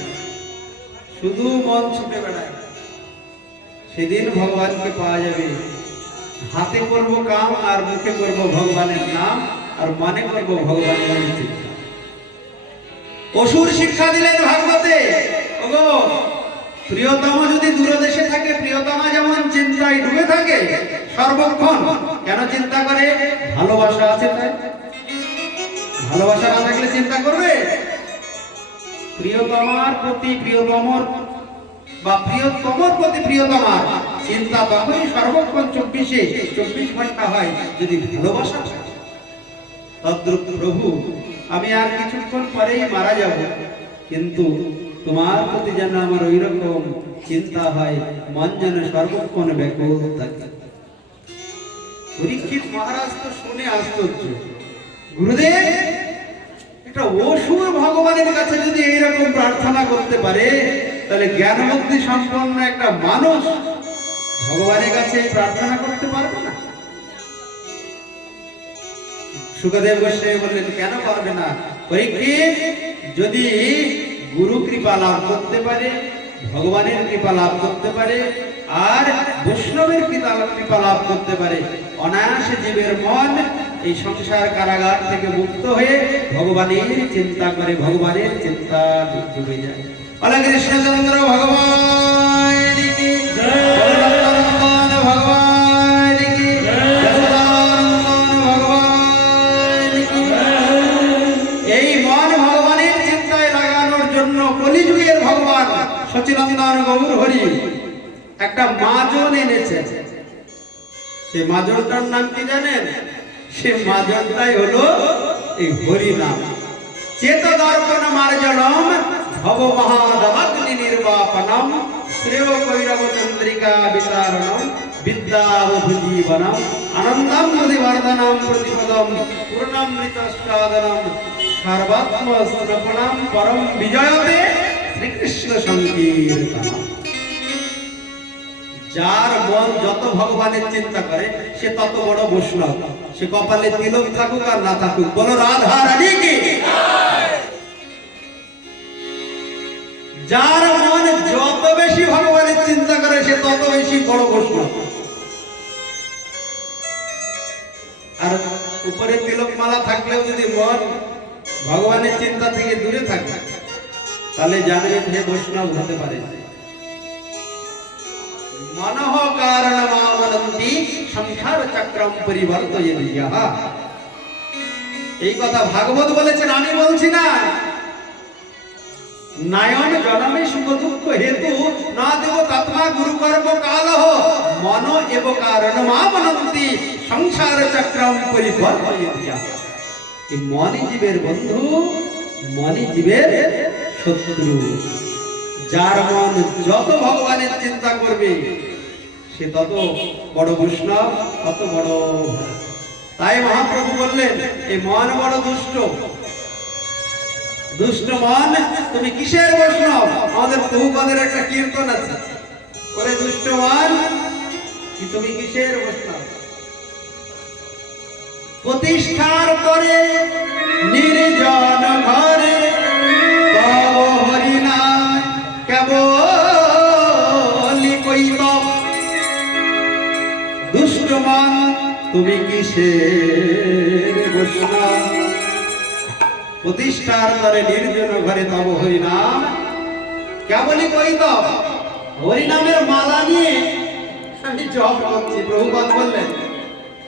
শুধু মন ছুটে বেড়ায়। সেদিন ভগবানকে পাওয়া যাবে, হাতে করব কাম আর মুখে করব ভগবানের নাম, আর মনে করব ভগবানের চিন্তা। অসুর শিক্ষা দিলেন ভাগবতে, ওগো প্রিয়তম যদি দূরদেশে থাকে, প্রিয়তমা যেমন চিন্তায় ডুবে থাকে সর্বক্ষণ, কেন চিন্তা করে? ভালোবাসা আছে তাই। ভালোবাসা না থাকলে চিন্তা করবে? প্রিয়তমার প্রতি প্রিয়তমর বা প্রিয়তমর প্রতি প্রিয়তমার চিন্তা তখনই সর্বক্ষণ 24 ঘন্টা হয় যদি ভালোবাসা থাকে। তদ্রূপ প্রভু, আমি আর কিছুক্ষণ পরেই মারা যাব, কিন্তু তোমার প্রতি যেন আমার ওই রকম চিন্তা হয়, মন যেন সর্বক্ষণ ব্যাকুল থাকে। পরীক্ষিত মহারাজ তো শুনে আশ্চর্য, গুরুদেব একটা অসুর ভগবানের কাছে যদি এইরকম প্রার্থনা করতে পারে, তাহলে জ্ঞান বুদ্ধি সম্পন্ন একটা মানুষ ভগবানের কাছে প্রার্থনা করতে পারবে না? সুখদেব গোস্বামী বললেন, কেন পারবে না? পরীক্ষিত যদি গুরু কৃপা লাভ করতে পারে, ভগবানের কৃপা লাভ করতে পারে, আর বৈষ্ণবের কৃপা লাভ করতে পারে, অনায়াসে জীবের মন এই সংসার কারাগার থেকে মুক্ত হয়ে ভগবানের চিন্তা করে, ভগবানের চিন্তা ডুবে যায়। বলে কৃষ্ণচন্দ্র ভগবান কি জয়, নন্দন ভগবান কি জয়, যশোদানন্দন ভগবান কি জয়। এই মন ভগবানের চিন্তায় লাগানোর জন্য কলিযুগের ভগবান সচিনন্দন গৌর হরি একটা মাজন এনেছেন। সে মাজনটার নাম কি জানেন? সে মাজনটাই হলো এই হরি নাম। চেত দর্পণ মার্জনম ভব মহাদমগ্নি নির্বাপনম শ্রেয় কৈরব চন্দ্রিকা বিতারণম বিদ্যাবধুজীবনম আনন্দম মুদিবর্ধনম প্রতিপদম পূর্ণামৃত সাধনম সর্বাত্ম স্নপনম পরম বিজয়তে শ্রীকৃষ্ণ সংকীর্তনম। যার মন যত ভগবানের চিন্তা করে সে তত বড় বৈষ্ণব। সে কপালে তিলক থাকুক আর না থাকুক, বলো রাধা রানী কি। যার মন যত বেশি ভগবানের চিন্তা করে সে তত বেশি বড় বৈষ্ণব। আর উপরে তিলক মালা থাকলেও যদি মন ভগবানের চিন্তা থেকে দূরে থাকে, তাহলে জানবে যে বৈষ্ণব হতে পারে। মনঃ কারণমাবনন্তি সংসার চক্রম পরিবর্তয়তি ইয়ঃ। এই কথা ভাগবত বলেছেন, আমি বলছি না। নায়ন জনমে সুখ দুঃখ হেতু না দেব তৎমা গুরু কর্ম কালহ মন এব কারণমাবনন্তি সংসার চক্রম পরিবর্তয়তি ইয়ঃ। এই মনই জীবের বন্ধু, মনই জীবের শত্রু। যার মন যত ভগবানের চিন্তা করবে সে তত বড় বৈষ্ণব, তত বড়। তাই মহাপ্রভু বললেন, এই মন বড় দুষ্ট। দুষ্ট মন, তুমি কিসের বৈষ্ণব? আমাদের বহুপদের একটা কীর্তন আছে, ওরে দুষ্ট মন কি তুমি কিসের বৈষ্ণব? প্রতিষ্ঠার করে নির্জন ঘরে তব হরিনাম কেবলি কইতম। দুষ্ট মন তুমি কিসের বৈষ্ণব? প্রতিষ্ঠার করে নির্জন ঘরে তব হরিনাম কেবলি কইতম। হরিনামের মালা নিয়ে আমি জপ করছি। প্রভুপাদ বললেন,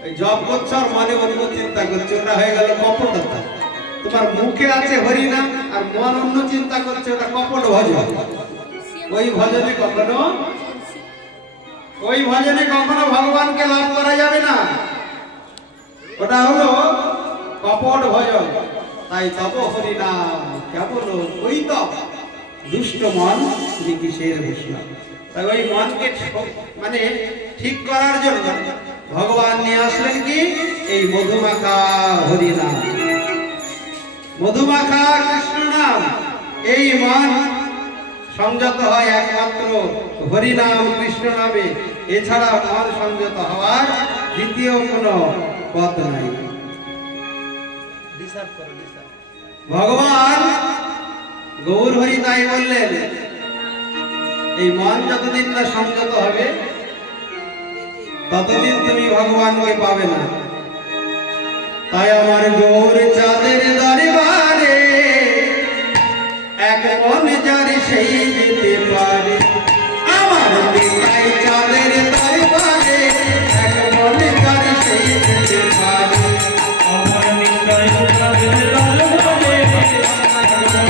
ওই জপ করছো আর মনে অন্য চিন্তা করছো, ওটা হয়ে গেল কপটতা। তোমার মুখে আছে হরিনাম আর মন অন্য চিন্তা করছে, ওটা কপট ভজন। ওই ভজনে কখনো ভগবানকে লাভ করা যাবে না, ওটা হলো কপট ভজন। তাই তব হরিনাম কেবল ওই তপ। দুষ্ট মন তুমি কিসের বৈষ্ণব? তাই ওই মনকে মানে ঠিক করার জন্য ভগবান নিয়ে আসলেন কি? এই মধুমাখা হরিনাম, মধুমাখা কৃষ্ণ নাম। এই মন সংযত হয় একমাত্র হরিনাম কৃষ্ণ নামে। এছাড়া মন সংযত হওয়ার দ্বিতীয় কোনো পথ নাই। ভগবান গৌর হরি তাই বললেন, এই মন যতদিন না সংযত হবে ততদিন তুমি ভগবানকে পাবে না। তাই আমার গৌর চাঁদের দরবারে এক মন যার সেই যেতে পারে আমার নিতাই চাঁদের দরবারে এক মন যার সেই যেতে পারে আমার নিতাই চাঁদের দরবারে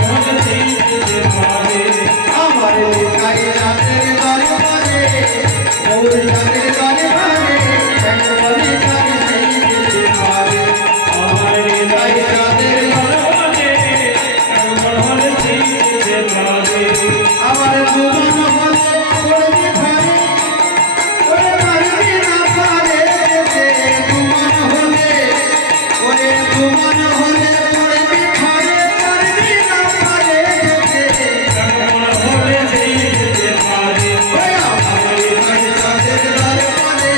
মন সেই যেতে পারে আমার নিতাই চাঁদের দরবারে গৌর চাঁদের দরবারে এক মন যার সেই যেতে পারে আমার নিতাই চাঁদের দরবারে মন সেই যেতে পারে আমার দুমন হলে পড়বে ঘরে ওরে মারবি না পারে দুমন হলে ওরে দুমন হলে পড়বে ঘরে মারবি না পারে মন হলে সেই যেতে পারে ওরে আমার নিতাই চাঁদের দরবারে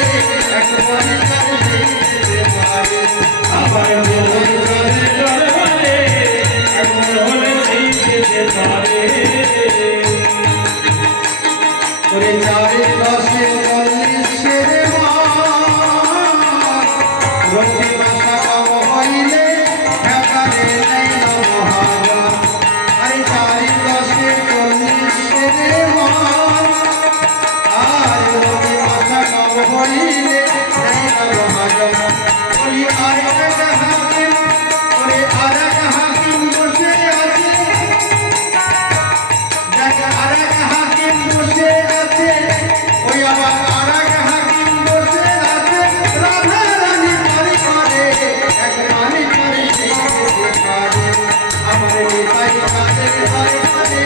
এক মন যার সেই যেতে পারে আমার মন চাঁদের দরবারে মন হলে সেই যেতে পারে ওরে চারে দশে চল্লিশের রক্তি মাসা কাম হইলে ঠেকারে নাই না মহাজন আরে চারে দশে চল্লিশের আর রক্তি মাসা কাম হইলে নাই না মহাজন ওই আর এক হাকিম ওরে আর এক হাকিম বসে আছে দেখ আর এক হাকিম বসে আছে ওই আবার আর এক হাকিম বসে আছে রাধা রানী পারি করে এক রানী করে সেই যেতে পারে আমার নিতাই চাঁদের দরবারে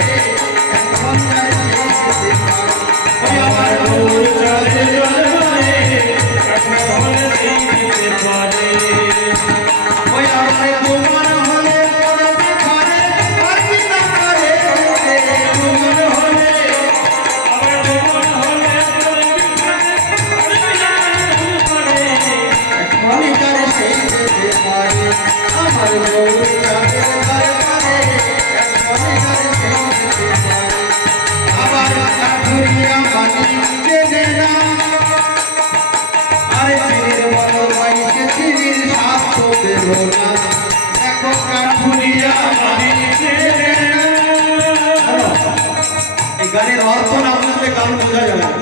এক মন্দার সেই যেতে পারে ওই আমার মন চাঁদের দরবারে মন হলে সেই যেতে পারে ওই আমার দুমন হলে পড়বে ঘরে পারবি না করে দুমন হলে আমার মন হলে মনিকার সেই যেতে পারে আমার গৌর চাঁদের দরবারে এক মনিকার সেই যেতে পারে আবার কাঠুরিয়া মাটি চেনে না আরে চিনির মতো বাইকে চিনির স্বাদ তো পেল না দেখো কাঠুরিয়া মাটি চেনে না এই গানের অর্থ না বুঝলে গান বোঝা যাবে না।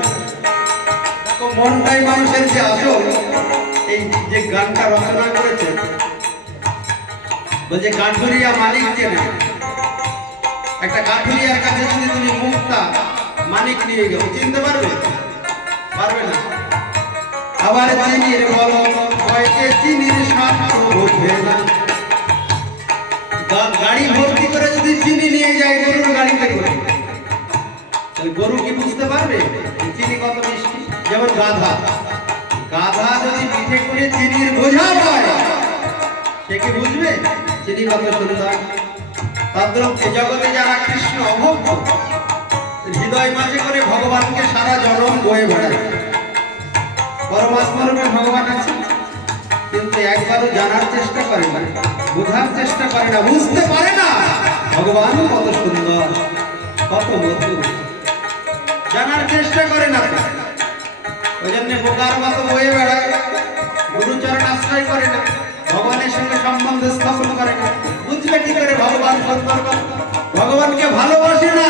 দেখো মনটাই মানুষের যে আসল এই যে গানটা রচনা করেছে বলছে কাঠুরিয়া মানিক চেনে একটা কাঠুরিয়ার কাছে যদি তুমি মুক্তা মানিক নিয়ে গেছো চিনতে পারবে পারবে না আবার চিনির বলো কয়কে চিনির স্বাদ তো বোঝে না গাড়ি ভর্তি করে যদি চিনি নিয়ে যায় গরুর গাড়িতে করে তাহলে গরু কি বুঝতে পারবে এই চিনি কত মিষ্টি যেমন গাধা গাধা যদি পিঠে করে চিনির বোঝা পায় সে কি বুঝবে চিনি কত সুন্দর তদ্রূপ এ জগতে যারা কৃষ্ণ অভক্ত হৃদয় মাঝে করে ভগবানকে সারা জনম বয়ে বেড়ায় পরমাত্মা রূপে ভগবান আছে কিন্তু একবারও জানার চেষ্টা করে না বোঝার চেষ্টা করে না বুঝতে পারে না ভগবান কত সুন্দর কত মধুর জানার চেষ্টা করে না ওই জন্য বোকার মতো বয়ে বেড়ায় গুরুচরণ আশ্রয় করে না ভগবানের সঙ্গে সম্বন্ধ স্থাপন করে না বুঝবে কি করে ভগবান সুন্দর ভগবানকে ভালোবাসে না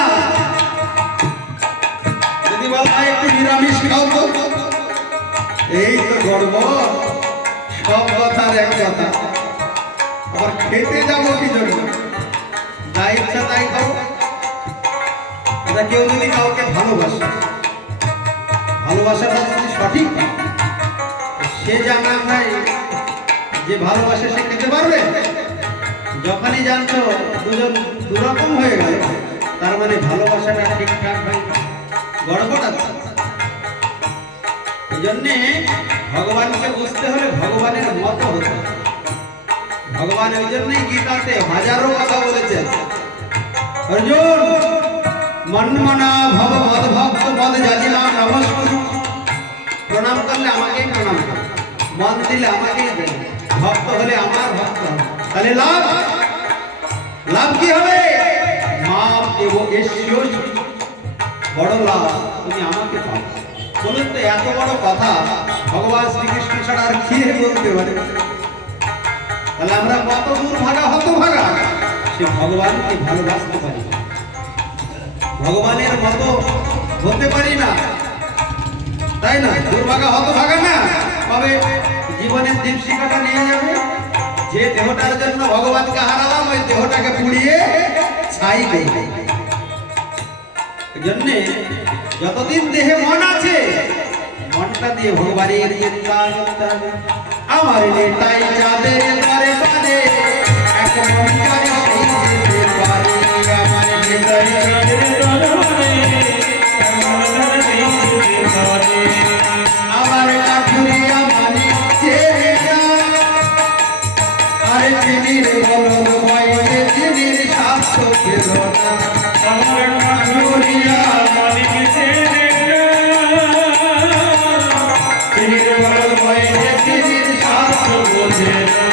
যদি বলা হয় একটু নিরামিষ খাও তো এই তো গর্ব সব কথার এক কথা আবার খেতে যাবো কি জন্য যা ইচ্ছা তাই খাও এটা কেউ যদি কাউকে ভালোবাসে ভালোবাসাটা যদি সঠিক সে জানা নাই যে ভালোবাসে সে খেতে পারবে যখনই জানছো দুজন দুরকম হয়ে গেল তার মানে ভালোবাসাটা ঠিকঠাক হয় গড়বড় আছে এই জন্যে ভগবানকে বুঝতে হলে ভগবানের মতো হতে হবে ভগবান ওই জন্যই গীতাতে হাজারো কথা বলেছেন অর্জুন মন্মনা ভব মদ ভক্ত মদ জাজিলা নমস্কার প্রণাম করলে আমাকেই প্রণাম করো মন দিলে আমাকেই দেবে ভক্ত হলে আমার ভক্ত হবে তাহলে লাভ লাভ কি হবে মাম এবং এসিও বড় লাভ তুমি আমাকে পাও বলুন তো এত বড় কথা ভগবান শ্রীকৃষ্ণ ছাড়া আর কি বলতে পারে তাহলে আমরা কত দূর ভাগা হত ভাগা সে ভগবানকে ভালোবাসতে পারি ভগবানের মতো হতে পারি না, তাই না? দুর্ভাগা হতভাগা না, তবে জীবনের দীপশিখাটা নিয়ে যাবে। যে দেহটার জন্য ভগবানকে হারালাম ওই দেহটাকে পুড়িয়ে ছাই দেবে। জন্য যতদিন দেহে মন আছে মনটা দিয়ে ভগবানের চিন্তা করতে হবে। আমার নেতাই যাদের দরে পারে এক মন করে দিতে পারে। আমার নেতাই যাদের দরবারে এমন ধরে দিতে পারে। আমার কাঠুরিয়া মানিক ছেড়ে না, আরে চিনির বলদ বয়সে চিনির স্বাস্থ্য পেল না। আমার কাঠুরিয়া মালিক ছেড়ে চিনির বলদ বয়সে চিনির স্বাস্থ্য বোঝে না।